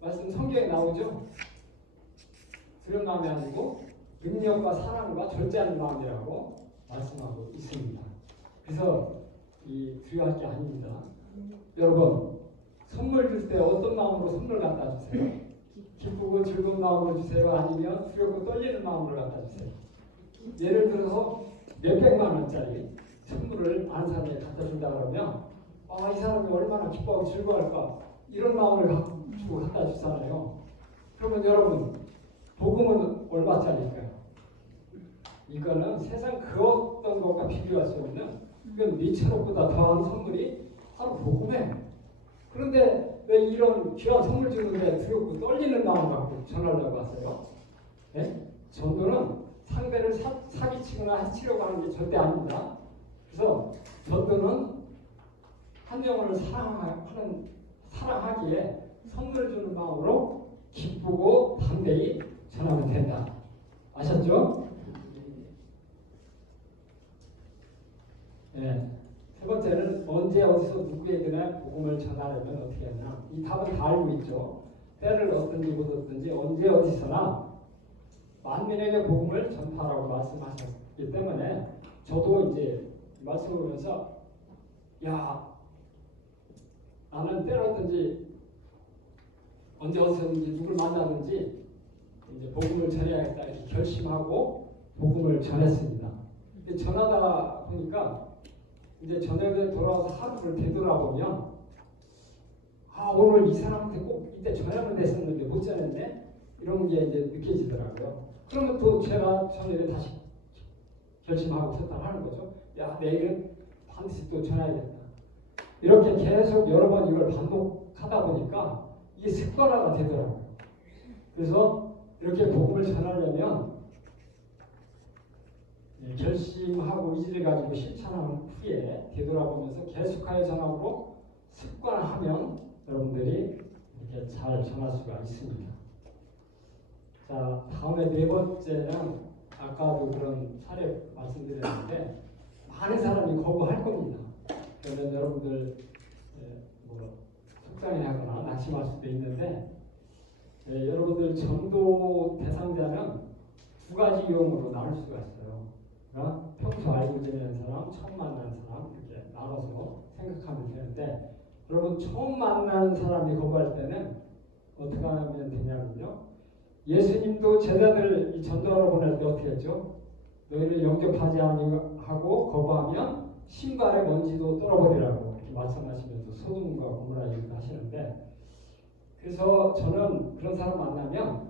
말씀 성경에 나오죠. 두려운 마음이 아니고 능력과 사랑과 절제하는 마음이라고 말씀하고 있습니다. 그래서 이 두려워할 게 아닙니다. 여러분 선물 줄 때 어떤 마음으로 선물 갖다 주세요? 기쁘고 즐거운 마음으로 주세요? 아니면 두렵고 떨리는 마음으로 갖다 주세요? 예를 들어서 몇백만 원짜리 선물을 아는 사람에게 갖다 준다 그러면 이 사람이 얼마나 기뻐하고 즐거워할까 이런 마음을 가지고 갖다 주잖아요. 그러면 여러분 복음은 얼마짜리일까요? 이거는 세상 그 어떤 것과 비교할 수 없는 이건 미천억보다 더한 선물이 바로 복음이에요. 그런데 왜 이런 귀한 선물 주는데 두렵고 떨리는 마음 갖고 전하려고 하세요? 네? 전도는 상대를 사기치거나 해치려고 하는 게 절대 아닙니다. 그래서 전도는 한 영혼을 사랑하기에 선물 주는 마음으로 기쁘고 담대히 전하면 된다. 아셨죠? 네. 세 번째는 언제 어디서 누구에게나 복음을 전하려면 어떻게 하냐. 이 답은 다 알고 있죠. 때를 얻든지 못 얻든지 언제 어디서나 만민에게 복음을 전파하라고 말씀하셨기 때문에 저도 이제 말씀을 보면서 나는 때를 얻든지 언제 어디서든지 누굴 만나든지 이제 복음을 전해야겠다 이렇게 결심하고 복음을 전했습니다. 전하다 보니까 이제 저녁에 돌아와서 하루를 되돌아보면 오늘 이 사람한테 꼭 이때 전화를 냈었는데 못 전했네 이런 게 이제 느껴지더라고요. 그러면 또 제가 저녁에 다시 결심하고 쳤다하는 거죠. 내일은 반드시 또 전화해야겠다. 이렇게 계속 여러 번 이걸 반복하다 보니까 이게 습관화가 되더라고요. 그래서 이렇게 복음을 전하려면 결심하고 의지를 가지고 실천한 후에 되돌아보면서 계속하여 전하고 습관하면 여러분들이 이렇게 잘 전할 수가 있습니다. 자, 다음에 네 번째는 아까도 그런 사례 말씀드렸는데 많은 사람이 거부할 겁니다. 그러면 여러분들 속상해하거나 낙심할 수도 있는데 여러분들 전도 대상자는 두 가지 유형으로 나눌 수가 있어요. 그러니까 평소 알고 지내는 사람, 처음 만나는 사람 이렇게 나눠서 생각하면 되는데 여러분 처음 만나는 사람이 거부할 때는 어떻게 하면 되냐면요. 예수님도 제자들 이 전도하러 보낼 때 어떻게 했죠? 너희를 영접하지 아니하고 거부하면 신발의 먼지도 떨어버리라고 이렇게 말씀하시면서 소돔과 고모라 얘기도 하시는데 그래서 저는 그런 사람 만나면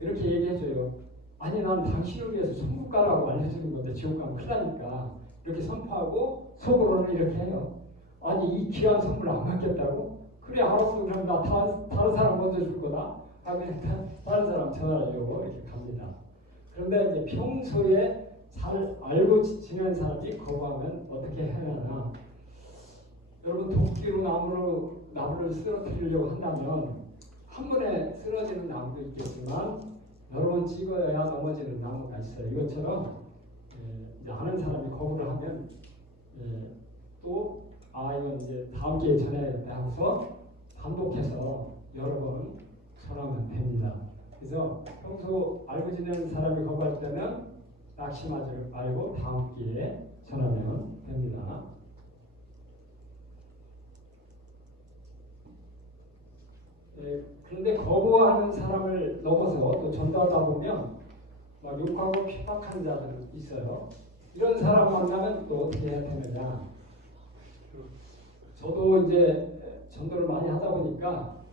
이렇게 얘기해줘요. 아니 난 당신을 위해서 천국 가라고 알려주는 건데 지옥 가면 큰일 나니까 이렇게 선포하고 속으로는 이렇게 해요. 아니 이 귀한 선물 안 받겠다고? 그래 알았어. 그럼 나 다른 사람 먼저 줄 거다. 다음에 다른 사람 전화하려고 이렇게 갑니다. 그런데 이제 평소에 잘 알고 지내는 사람이 거부하면 어떻게 해야 하나? 여러분 도끼로 나무를 쓰러뜨리려고 한다면 한 번에 쓰러지는 나무도 있겠지만 여러 번 찍어야 넘어지는 나무가 있어요. 이것처럼 아는 사람이 거부를 하면 또 이건 이제 다음 기회에 전해야겠다 하고서 반복해서 여러 번 전하면 됩니다. 그래서 평소 알고 지내는 사람이 거부할 때는 낙심하지 말고 다음 기회에 전하면 됩니다. 그런데 거부하는 사람을 넘어서 또 전도하다 보면 막 욕하고 핍박하는 자들 있어요. 이런 사람 만나면 또 어떻게 해야 되느냐. 저도 이제 전도를 많이 하다 보니까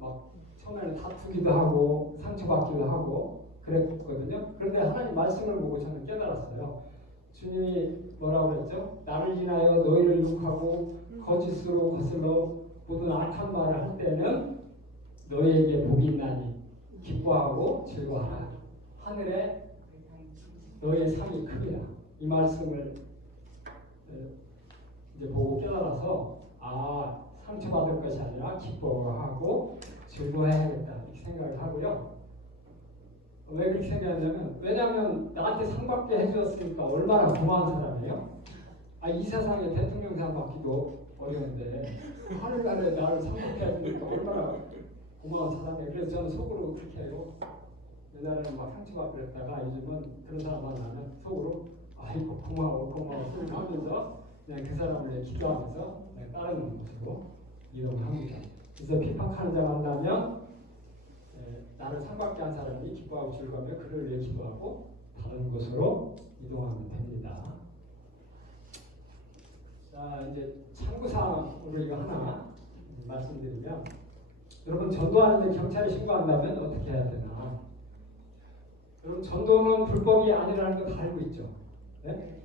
막 처음에는 다투기도 하고 상처받기도 하고 그랬거든요. 그런데 하나님 말씀을 보고 저는 깨달았어요. 주님이 뭐라고 그랬죠? 나를 인하여 너희를 욕하고 거짓으로 거슬러 모든 악한 말을 할 때는 너희에게 복이 있나니 기뻐하고 즐거워하라. 하늘에 너의 상이 크리라. 이 말씀을 이제 보고 깨달아서 상처받을 것이 아니라 기뻐하고 즐거워해야겠다 이렇게 생각을 하고요. 왜 그렇게 생각하냐면 왜냐하면 나한테 상 받게 해주었으니까 얼마나 고마운 사람이에요. 이 세상에 대통령상 받기도 어려운데 하늘나라에 나를 상 받게 해주니까 얼마나 고마운 사람이에요. 그래서 저는 속으로 그렇게 해요. 옛날에는 막 상처받고 그랬다가 요즘은 그런 사람 만나면 속으로 아이고 고마워 하면서 그냥 그 사람을 기도하면서 따르는 것으로 이동을 합니다. 그래서 핍박하는 자 만나면 나를 상받게 한 사람이 기뻐하고 즐거우며 그를 위해 기도하고 다른 곳으로 이동하면 됩니다. 자, 이제 참고사항으로 이거 하나 말씀드리면, 여러분 전도하는데 경찰에 신고한다면 어떻게 해야 되나? 여러분 전도는 불법이 아니라는 거 다 알고 있죠? 네?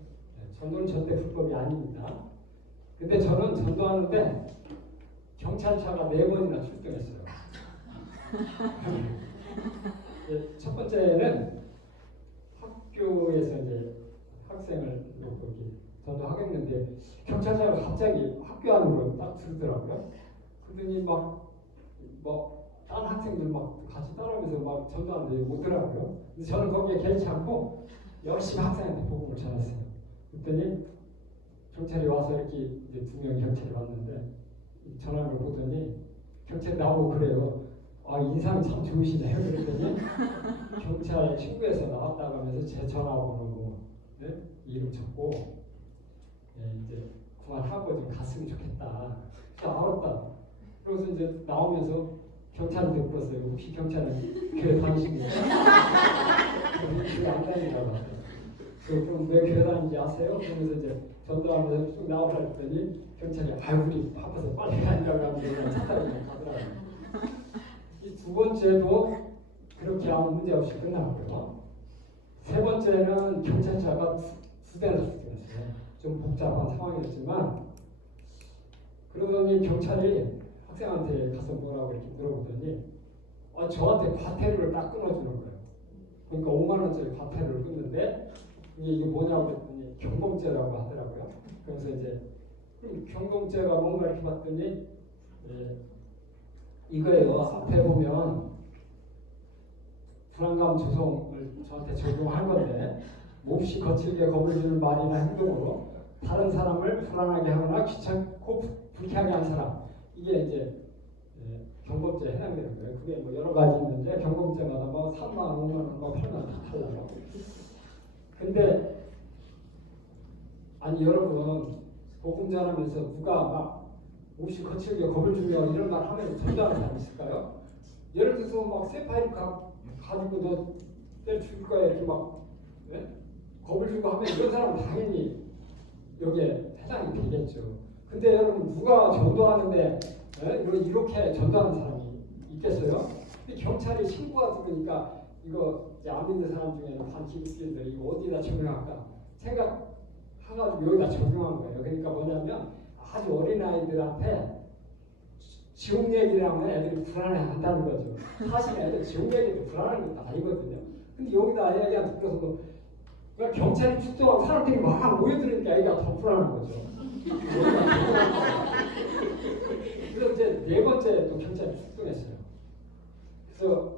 전도는 절대 불법이 아닙니다. 근데 저는 전도하는데 경찰차가 4번이나 출동했어요. 첫 번째는 학교에서 이제 학생을 놓고 전도하겠는데 경찰차가 갑자기 학교 안으로 딱 들더라고요. 그러더니 막 다른 학생들 막 같이 따라오면서 막 전도하는데 오더라고요. 근데 저는 거기에 개의치 않고 열심히 학생한테 복음을 전했어요. 그랬더니 경찰이 와서 이렇게 이제 2명 경찰이 왔는데 전화를 보더니 경찰이 나오고 그래요. 인상이 참 좋으시네요. 그랬더니 경찰 친구에서 나왔다고 하면서 제 전화번호 이름 적고 이제 그만하고 좀 갔으면 좋겠다. 그래서 알았다. 그래서 이제 나오면서 경찰한테 물었어요. 혹시 경찰은 교회 다니십니까? 교회 안 다니라고 하더라고요. 그럼 왜 교회 다니는지 아세요? 그러면서 이제 전도하면서 쭉 나오라 했더니 경찰이 우리 바빠서 빨리 가니라고 하면서 그냥 차 타고 가더라고요. 이 2번째도 그렇게 아무 문제 없이 끝났고요. 3번째는 경찰차가 2대나 출동했어요. 좀 복잡한 상황이었지만 그러더니 경찰이 학생한테 가서 뭐라고 이렇게 물어보더니 저한테 과태료를 딱 끊어주는 거예요. 그러니까 5만 원짜리 과태료를 끊는데 이게 뭐냐고 그랬더니 경범죄라고 하더라고요. 그래서 이제 그럼 경범죄가 뭔가 이렇게 봤더니 이거예요. 앞에 보면 불안감 조성을 저한테 적용할 건데 몹시 거칠게 겁을 주는 말이나 행동으로 다른 사람을 불안하게 하거나 귀찮고 불쾌하게 한 사람, 이게 이제 경범죄에 해당되는 거예요. 그게 뭐 여러 가지 있는데 경범죄마다 뭐 3만 원, 5만 원, 뭐 8만 원 다 달라요. 근데 여러분 복음 전하면서 누가 막 몹시 거칠게 겁을 주며 이런 말 하면 전도하는 사람 있을까요? 예를 들어서 막 쇠파이프 가지고 너 때려 죽일 거야 이렇게 막 겁을 주고 하면 이런 사람은 당연히 여기에 해당이 되겠죠. 근데 여러분 누가 전도하는데 이렇게 전도하는 사람이 있겠어요? 근데 경찰이 신고가 들으니까 이거 안 믿는 사람 중에는 반기독교인들이 이거 어디다 적용할까 생각해가지고 여기다 적용한 거예요. 그러니까 뭐냐면 아주 어린 아이들한테 지옥 얘기를 하면 애들이 불안해한다는 거죠. 사실 애들 지옥 얘기도 불안한 것도 아니거든요. 근데 여기다 애가 들어서 그러니까 경찰이 출동하고 사람들이 막 모여들으니까 애가 더 불안한 거죠. 그래서 이제 4번째 또 경찰이 출동했어요. 그래서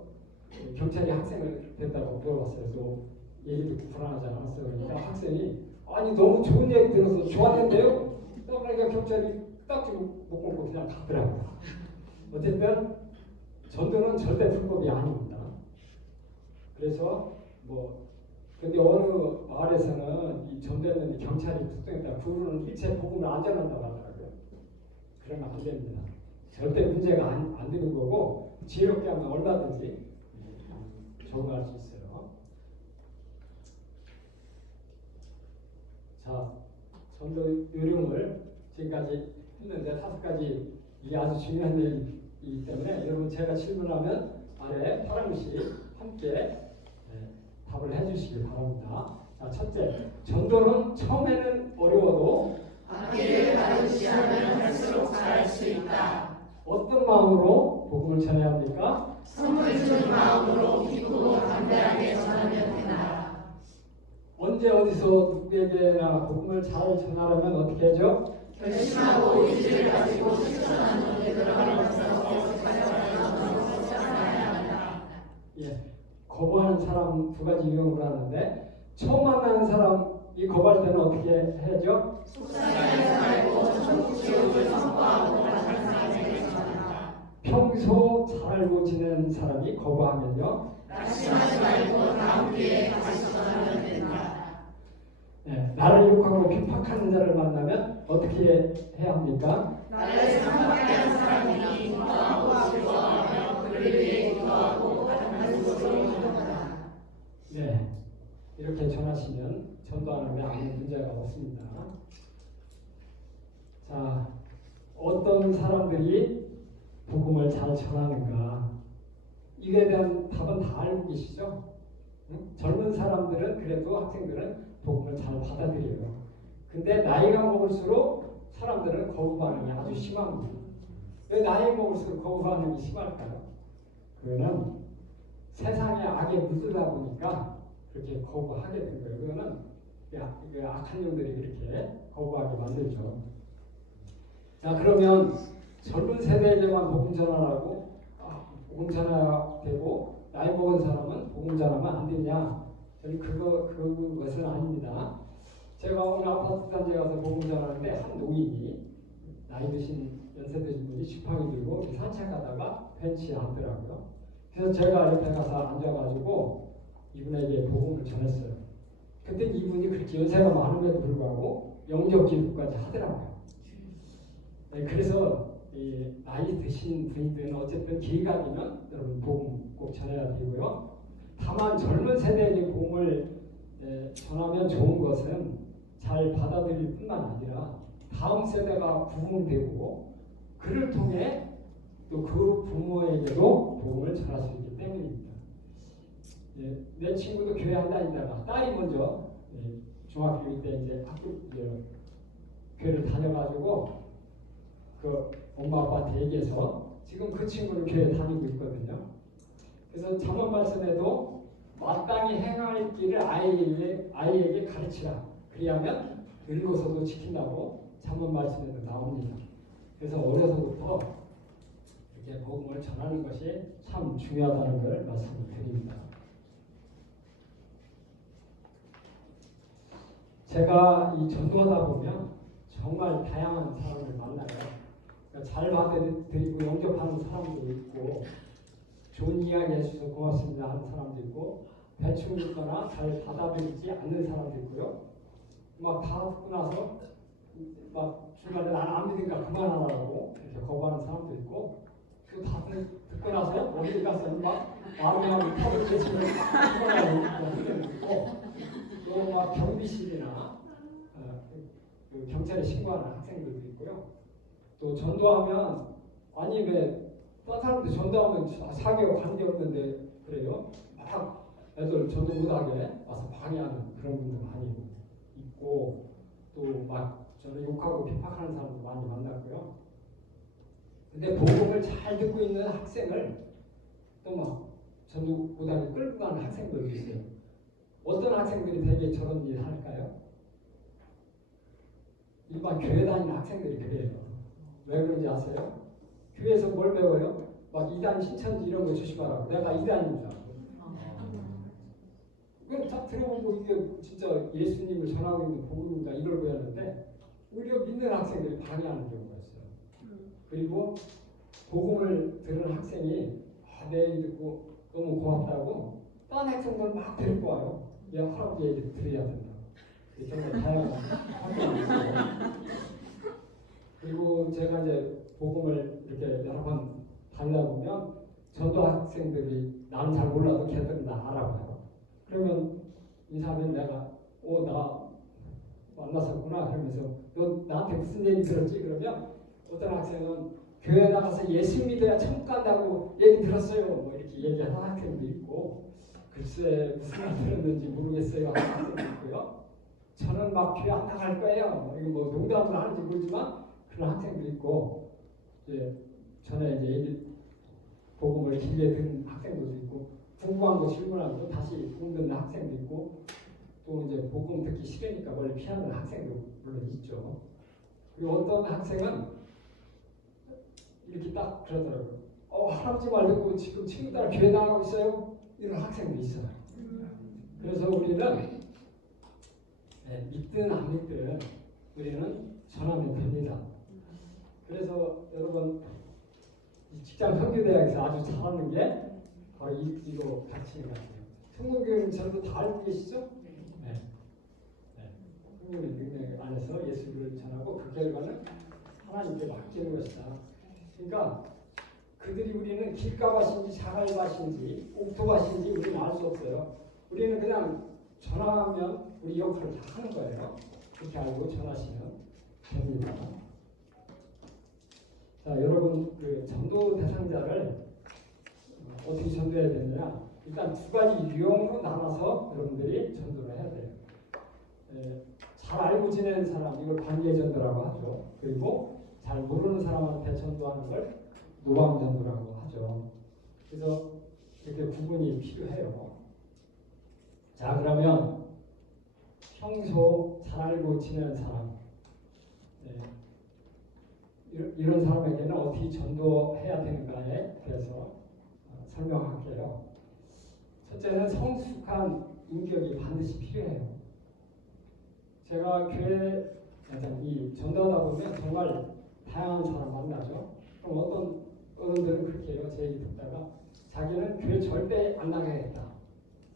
경찰이 학생을 됐다고 물어봤어요. 또 얘기 듣고 불안하지 않았어요. 그러니까 학생이 너무 좋은 얘기 들어서 좋았는데요. 그러니까 경찰이 딱 좀 못 걸고 그냥 가더라고요. 어쨌든 전도는 절대 불법이 아닙니다. 그래서 근데 어느 마을에서는 이 전도했는데 경찰이 출동했다. 그분은 일체 복음을 안 전한다고 하더라고요. 그러면 안 됩니다. 절대 문제가 안 되는 거고 지혜롭게 하면 얼마든지 적응할 수 있어요. 자, 전도 요령을 지금까지 했는데 5가지 이게 아주 중요한 얘기이기 때문에 여러분 제가 질문하면 아래 파랑씨 함께 답을 해주시기 바랍니다. 자, 첫째, 전도는 처음에는 어려워도 악기를 다루시하면 할수록 잘할 수 있다. 어떤 마음으로 복음을 전해야 합니까? 선물 주는 마음으로 기쁘고 담대하게 전하면 된다. 언제 어디서 누구에게나 복음을 잘 전하려면 어떻게 하죠? 결심하고 의지를 가지고 실천하는 되돌아가면서 계속하여 살아야 한다. 예, 거부하는 사람 두 가지 유형으로 하는데 처음 만나는 사람이 거부할 때는 어떻게 해야죠? 속상해하지 말고 천국 지옥을 선포하고 다른 사람에게 전한다. 평소 잘 알고 지낸 사람이 거부하면요. 낙심하지 말고 다음 기회에 다시 전하면 된다. 네, 나를 욕하고 핍박하는 자를 만나면 어떻게 해야 합니까? 나를 사랑하게 하는 사람이 기뻐하고 즐거워하며 그를 위해 기도하고 다른 곳으로 이동하다. 네, 이렇게 전하시면 전도하는데 아무 문제가 없습니다. 자, 어떤 사람들이 복음을 잘 전하는가? 이에 대한 답은 다 알고 계시죠? 응? 젊은 사람들은 그래도 학생들은 복음을 잘 받아들여요. 근데 나이가 먹을수록 사람들은 거부 반응이 아주 심합니다. 왜 나이 먹을수록 거부 반응이 심할까요? 그거는 세상의 악에 물들다 보니까 그렇게 거부하게 된 거예요. 그거는 악한 영들이 그렇게 거부하게 만들죠. 자, 그러면 젊은 세대에게만 복음 전하라고 복음 전해야 되고 나이 먹은 사람은 복음 전하면 안 되냐? 저는 그것은 아닙니다. 제가 오늘 아파트 단지에 가서 복음 전하는데 한 노인이 나이 드신 연세 드신 분이 지팡이 들고 산책하다가 벤치에 앉더라고요. 그래서 제가 옆에 가서 앉아가지고 이분에게 복음을 전했어요. 그때 이분이 그렇게 연세가 많음에도 불구하고 영접 기도까지 하더라고요. 네, 그래서 나이 드신 분이든 어쨌든 기회가 되면 여러분 복음 꼭 전해야 되고요. 다만 젊은 세대에게 복음을 전하면 좋은 것은 잘 받아들일 뿐만 아니라 다음 세대가 부흥되고 그를 통해 또 그 부모에게도 복음을 전할 수 있기 때문입니다. 내 친구도 교회 안 다니다가 딸이 먼저 중학교 때 이제 교회를 다녀가지고 그 엄마 아빠한테 얘기해서 지금 그 친구는 교회 다니고 있거든요. 그래서 잠언 말씀에도 마땅히 행할 길을 아이에게 가르치라. 그리하면 늙어서도 지킨다고 잠언 말씀에도 나옵니다. 그래서 어려서부터 이렇게 복음을 전하는 것이 참 중요하다는 걸 말씀을 드립니다. 제가 이 전도하다 보면 정말 다양한 사람을 만나요. 그러니까 잘 받아들이고 영접하는 사람도 있고 좋은 이야기 해주셔서 고맙습니다 하는 사람도 있고 대충 있거나 잘 받아들이지 않는 사람도 있고요. 막 다 듣고 나서 막 중간에 나는 안 믿으니까 그만하라고 이렇게 거부하는 사람도 있고 또 다 듣고 나서 어디 가서 막 마음이 탑을 깨치면 그만하는 사람도 있고 또 막 경비실이나 그 경찰에 신고하는 학생들도 있고요. 또 전도하면 아니 왜 다른 사람들 전도하면 사교와 관계없는데 그래요? 막 애들 전도 못하게 와서 방해하는 그런 분들 많이 있고 또 막 저는 욕하고 핍박하는 사람도 많이 만났고요. 근데 복음을 잘 듣고 있는 학생을 또 막 전도 못하게 끌고 가는 학생들도 있어요. 어떤 학생들이 되게 저런 일을 할까요? 일반 교회 다니는 학생들이 그래요. 왜 그런지 아세요? 교회에서 뭘 배워요? 막 이단 신천지 이런 거 조심하라고. 내가 이단인 줄 알고. 그럼 딱 들어보고 이게 진짜 예수님을 전하고 있는 복음인가 이걸 배웠는데 오히려 믿는 학생들이 방해하는 경우가 있어요. 그리고 복음을 들은 학생이 내 얘기 듣고 너무 고맙다고 딴 학생들 막 데리고 와요. 야 할아버지 얘기 들어야 된다. 정말 다양한 학생이 있어요. 그리고 제가 이제 복음을 이렇게 여러 번 다니다 보면 전도 학생들이 나는 잘 몰라도 걔들은 나 알아봐요. 그러면 인사하면 내가 나 만났었구나 그러면서 너 나한테 무슨 얘기 들었지? 그러면 어떤 학생은 교회 나가서 예수 믿어야 천국 간다고 얘기 들었어요. 뭐 이렇게 얘기하는 학생도 있고 글쎄 무슨 말 들었는지 모르겠어요 하는 학생도 있고요. 저는 막 교회 안 나갈 거예요. 이거 뭐 농담을 하는지 모르지만 그런 학생도 있고 전에 이제 얘기 복음을 길게 듣는 학생들도 있고 궁금한 거 질문하고 다시 복음 듣는 학생도 있고 또 이제 복음 듣기 싫으니까 멀리 피하는 학생도 물론 있죠. 그리고 어떤 학생은 이렇게 딱 그러더라고요. 할아버지 말 듣고 지금 친구 따라 교회 나가고 있어요? 이런 학생도 있어요. 그래서 우리는 믿든 안 믿든 우리는 전하면 됩니다. 그래서 여러분 이 직장 선교대학에서 아주 잘하는 게 바로 이거 가르치는 것 같아요. 성공교육은 전부 다 알고 계시죠? 네. 성공의 능력 안에서 예수를 전하고 그 결과는 하나님께 맡기는 것이다. 그러니까 그들이 우리는 길가밭인지 자갈밭인지 옥토밭인지 우리는 알 수 없어요. 우리는 그냥 전하면 우리 역할을 다 하는 거예요. 그렇게 알고 전하시면 됩니다. 자, 여러분 그 전도 대상자를 어떻게 전도해야 되느냐? 일단 두 가지 유형으로 나눠서 여러분들이 전도를 해야 돼요. 잘 알고 지내는 사람 이걸 관계 전도라고 하죠. 그리고 잘 모르는 사람한테 전도하는 걸 노방 전도라고 하죠. 그래서 이렇게 구분이 필요해요. 자, 그러면 평소 잘 알고 지내는 사람 이런 사람에게는 어떻게 전도해야 되는가에 대해서 설명할게요. 첫째는 성숙한 인격이 반드시 필요해요. 제가 교회에서 이 전도하다 보면 정말 다양한 사람 만나죠. 그럼 어떤 어른들은 그렇게 해요. 제 얘기 듣다가 자기는 교회 절대 안 나가야겠다.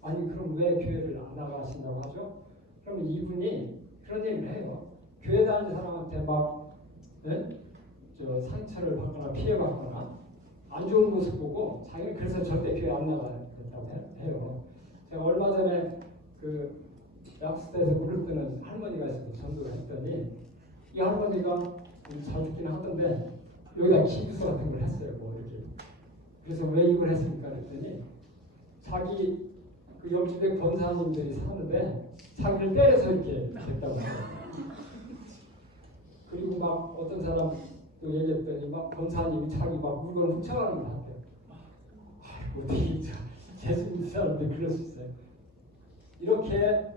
아니 그럼 왜 교회를 안 나가신다고 하죠? 그럼 이분이 그런 얘기를 해요. 교회 다니는 사람한테 막 상처를 받거나 피해받거나 안 좋은 모습 보고 자기는 그래서 절대 교회 안 나가겠다고 해요. 제가 얼마 전에 그 약수대에서 물을 뜨는 할머니가 있어서 전도를 했더니 이 할머니가 잘 듣긴 하던데 여기다 기부서 같은 걸 했어요. 뭐 이렇게. 그래서 왜 이걸 했습니까? 그랬더니 자기 그 옆집에 권사님들이 사는데 자기를 때려서 이렇게 됐다고 해요. 그리고 막 어떤 사람 또 얘기했더니 막 권사님이 자기 막 물건을 훔쳐가는 것 같아요. 어떻게 재수 있는 사람인데 그럴 수 있어요. 이렇게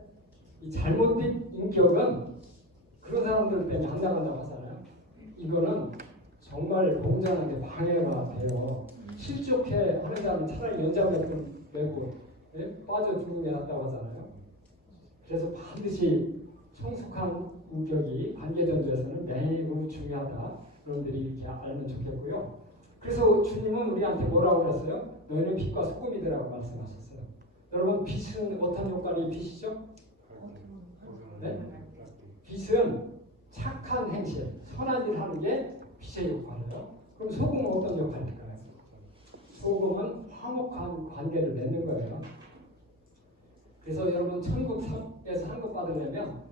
이 잘못된 인격은 그런 사람들 때문에 안 나간다고 하잖아요. 이거는 정말 공전하게 방해가 돼요. 실족해 하는 사람은 차라리 연장맥을 메고 빠져 죽는 게 낫다고 하잖아요. 그래서 반드시 성숙한 인격이 관계전도에서는 매우 중요하다. 여러분들이 이렇게 알면 좋겠고요. 그래서 주님은 우리한테 뭐라고 그랬어요? 너희는 빛과 소금이라고 말씀하셨어요. 여러분 빛은 어떤 역할이 빛이죠? 네? 빛은 착한 행실, 선한 일 하는 게 빛의 역할이에요. 그럼 소금은 어떤 역할일까요? 소금은 화목한 관계를 맺는 거예요. 그래서 여러분 천국에서 한국 받으려면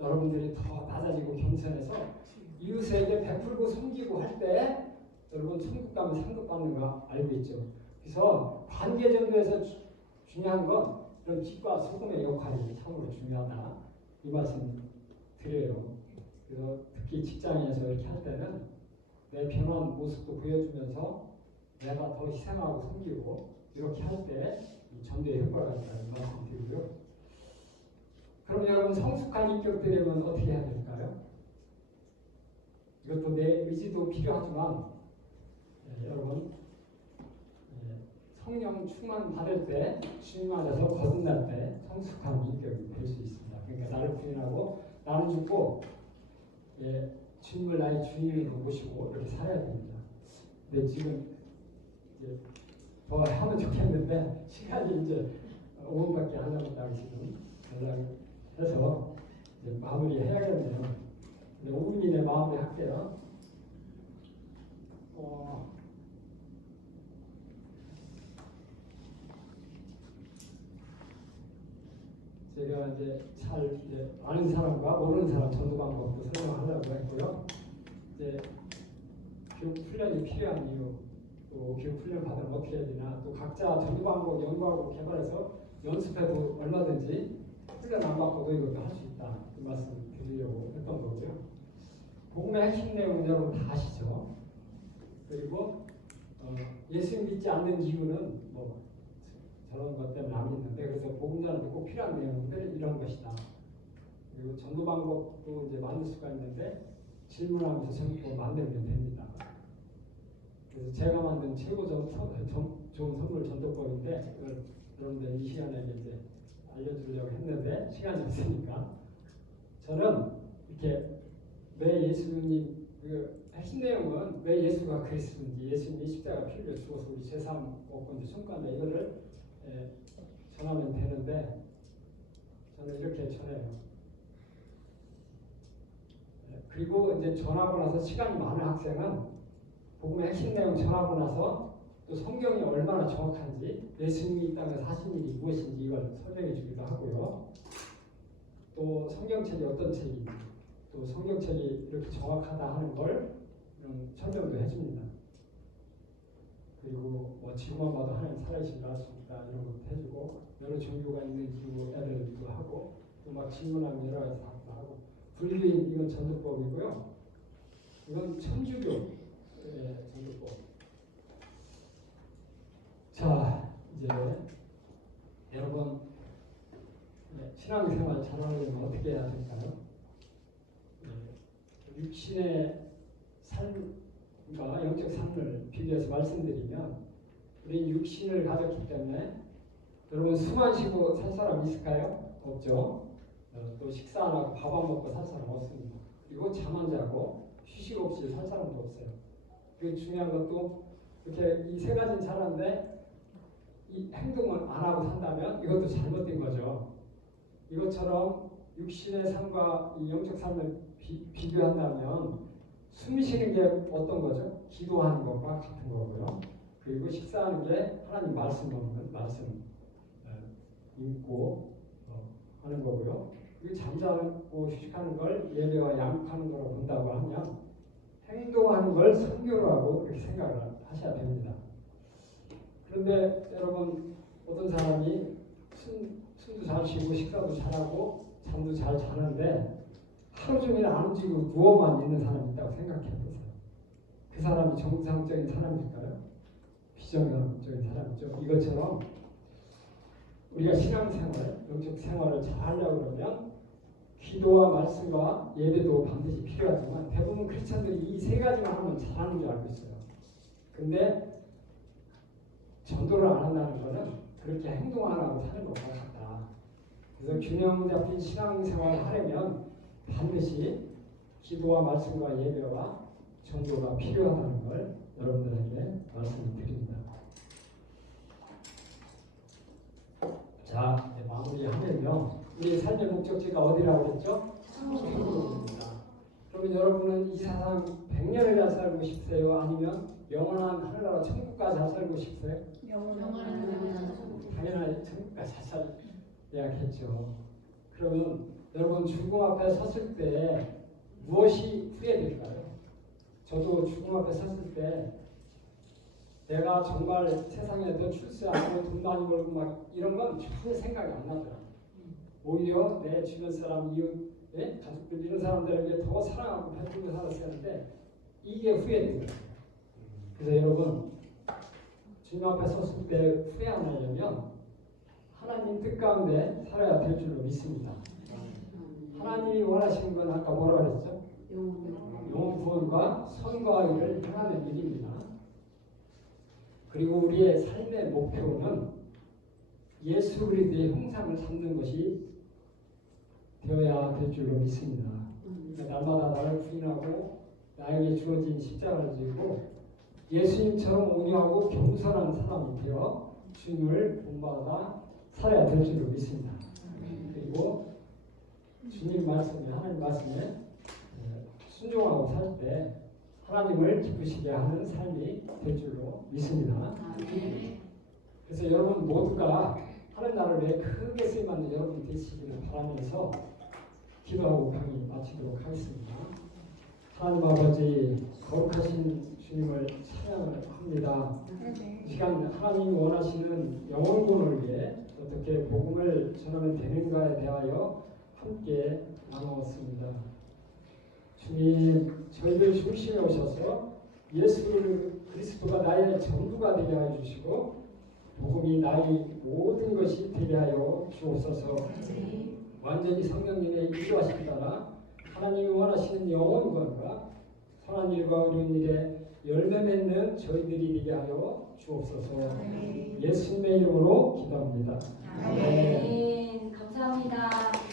여러분들이 더 낮아지고 겸손해서 이웃에게 베풀고 섬기고 할 때 여러분 천국 가면 상급 받는 거 알고 있죠. 그래서 관계 전도에서 중요한 건 이런 빛과 소금의 역할이 참으로 중요하다. 이 말씀 드려요. 그래서 특히 직장에서 이렇게 할 때는 내 변한 모습도 보여주면서 내가 더 희생하고 섬기고 이렇게 할 때 전도의 효과가 있다는 말씀 드리고요. 그럼 여러분 성숙한 인격 되려면 어떻게 해야 될까요? 이것도 내 의지도 필요하지만 여러분 성령 충만 받을 때 주님 안에서 거듭날 때 성숙한 인격이 될 수 있습니다. 그러니까 나를 부인하고 나를 죽고 주님을 나의 주인으로 모시고 이렇게 살아야 됩니다. 근데 지금 이제 더 하면 좋겠는데 시간이 이제 5분밖에 안 남았다고 지금 연락해서 이제 마무리 해야겠네요. 5분 이내 마무리 할게요. 제가 이제 잘 아는 사람과 모르는 사람 전도 방법도 설명하려고 했고요. 이제 교육 훈련이 필요한 이유, 또 교육 훈련 받으면 어떻게 해야 되나, 또 각자 전도 방법 연구하고 개발해서 연습해도 얼마든지 훈련 안 받고도 이것도 할 수 있다. 그 말씀 드리려고 했던 거고요. 복음의 핵심 내용은 여러분 다 아시죠? 그리고 예수 믿지 않는 이유는 뭐 저런 것 때문에 안 믿는데 그래서 복음 전하는 꼭 필요한 내용들 이런 것이다. 그리고 전도 방법도 이제 만들 수가 있는데 질문하면서 전도법 만들면 됩니다. 그래서 제가 만든 최고 좋은 선물 전도법인데 그걸 여러분들 이 시간에 이제 알려주려고 했는데 시간이 없으니까 저는 이렇게 왜 예수님 그 핵심 내용은 왜 예수가 그리스도인지 예수님이 십자가 피를 죽어서 우리 죄사함 얻고 이제 천국간다 이거를 전하면 되는데 저는 이렇게 전해요. 그리고 이제 전하고 나서 시간이 많은 학생은 복음의 핵심 내용 전하고 나서 또 성경이 얼마나 정확한지 예수님이 이 땅에서 하신 일이 무엇인지 이걸 설명해 주기도 하고요. 또 성경책이 어떤 책인지 또 성경책이 이렇게 정확하다 하는 걸 설명도 해줍니다. 그리고 뭐 지구만 봐도 하나님 살아계신 걸 알 수 있다 이런 것도 해주고 여러 종교가 있는 이유를 하고 또 막 질문하면 여러 가지 답도 하고 불교인 이건 전도법이고요. 이건 천주교 전도법. 자 이제 여러분 신앙생활 잘하려면 어떻게 해야 될까요? 육신의 삶과 영적 삶을 비교해서 말씀드리면 우리 육신을 가졌기 때문에 여러분 숨 안 쉬고 살 사람 있을까요? 없죠. 또 식사 안 하고 밥 안 먹고 살 사람 없습니다. 그리고 잠 안 자고 휴식 없이 살 사람도 없어요. 그리고 중요한 것도 이렇게 이 세 가지는 잘하는데 이 행동을 안 하고 산다면 이것도 잘못된 거죠. 이것처럼 육신의 삶과 이 영적 삶을 비교한다면 숨 쉬는 게 어떤 거죠? 기도하는 것과 같은 거고요. 그리고 식사하는 게 하나님 말씀 먹는 말씀 읽고 하는 거고요. 그리고 잠자고 휴식하는 걸 예배와 양육하는 거로 본다고 하면 행동하는 걸 선교로 하고 그렇게 생각을 하셔야 됩니다. 그런데 여러분 어떤 사람이 숨도 잘 쉬고 식사도 잘하고 잠도 잘 자는데 하루 종일 안 움직이고 누워만 있는 사람이 있다고 생각해 보세요. 그 사람이 정상적인 사람일까요? 비정상적인 사람이죠. 이것처럼 우리가 신앙생활, 영적 생활을 잘 하려고 그러면 기도와 말씀과 예배도 반드시 필요하지만 대부분 크리스찬들이 이 세 가지만 하면 잘하는 줄 알고 있어요. 근데 전도를 안 한다는 것은 그렇게 행동 안 하고 사는 것과 같다. 그래서 균형 잡힌 신앙생활을 하려면 반드시 기도와 말씀과 예배와 전도가 필요하다는 걸 여러분들에게 말씀을 드립니다. 자, 이제 마무리하면요. 우리 삶의 목적지가 어디라고 했죠? 천국입니다. 그러면 여러분은 이 세상 100년을 잘 살고 싶으세요? 아니면 영원한 하늘나라 천국까지 잘 살고 싶으세요? 당연히 천국까지 잘 살아야겠죠. 그러면 여러분 죽음 앞에 섰을 때 무엇이 후회될까요? 저도 죽음 앞에 섰을 때 내가 정말 세상에 더 출세하고 돈 많이 벌고 막 이런 건 전혀 생각이 안 나더라고요. 오히려 내 주변 사람, 이웃, 가족들 이런 사람들에게 더 사랑하고 베풀고 살았어야 하는데 이게 후회된 거예요. 그래서 여러분 주님 앞에 섰을 때 후회 안 하려면 하나님 뜻 가운데 살아야 될 줄로 믿습니다. 하나님이 원하시는 건 아까 뭐라 그랬죠? 영혼 구원과 선과의를 행하는 일입니다. 그리고 우리의 삶의 목표는 예수 그리스도의 형상을 삼는 것이 되어야 될 줄로 믿습니다. 그러니까 날마다 나를 부인하고 나에게 주어진 십자가를 지고 예수님처럼 온유하고 겸손한 사람이 되어 주님을 본받아 살아야 될 줄로 믿습니다. 그리고 주님 말씀에 하나님 말씀에 순종하고 살 때 하나님을 기쁘시게 하는 삶이 될 줄로 믿습니다. 그래서 여러분 모두가 하는 날을 위해 크게 쓰임받는 여러분 되시기를 바라면서 기도하고 강의 마치도록 하겠습니다. 하나님 아버지 거룩하신 주님을 찬양을 합니다. 이 시간 하나님이 원하시는 영혼군을 위해 어떻게 복음을 전하면 되는가에 대하여 함께 나누었습니다. 주님 저희들 중심에 오셔서 예수 그리스도가 나의 전부가 되게 하여 주시고 복음이 나의 모든 것이 되게 하여 주옵소서. 완전히 성령님의 인도하심 따라 하나님이 원하시는 영원 구원과 선한 일과 어려운 일에 열매 맺는 저희들이 되게 하여 주옵소서. 예수님의 이름으로 기도합니다. 아멘. 감사합니다.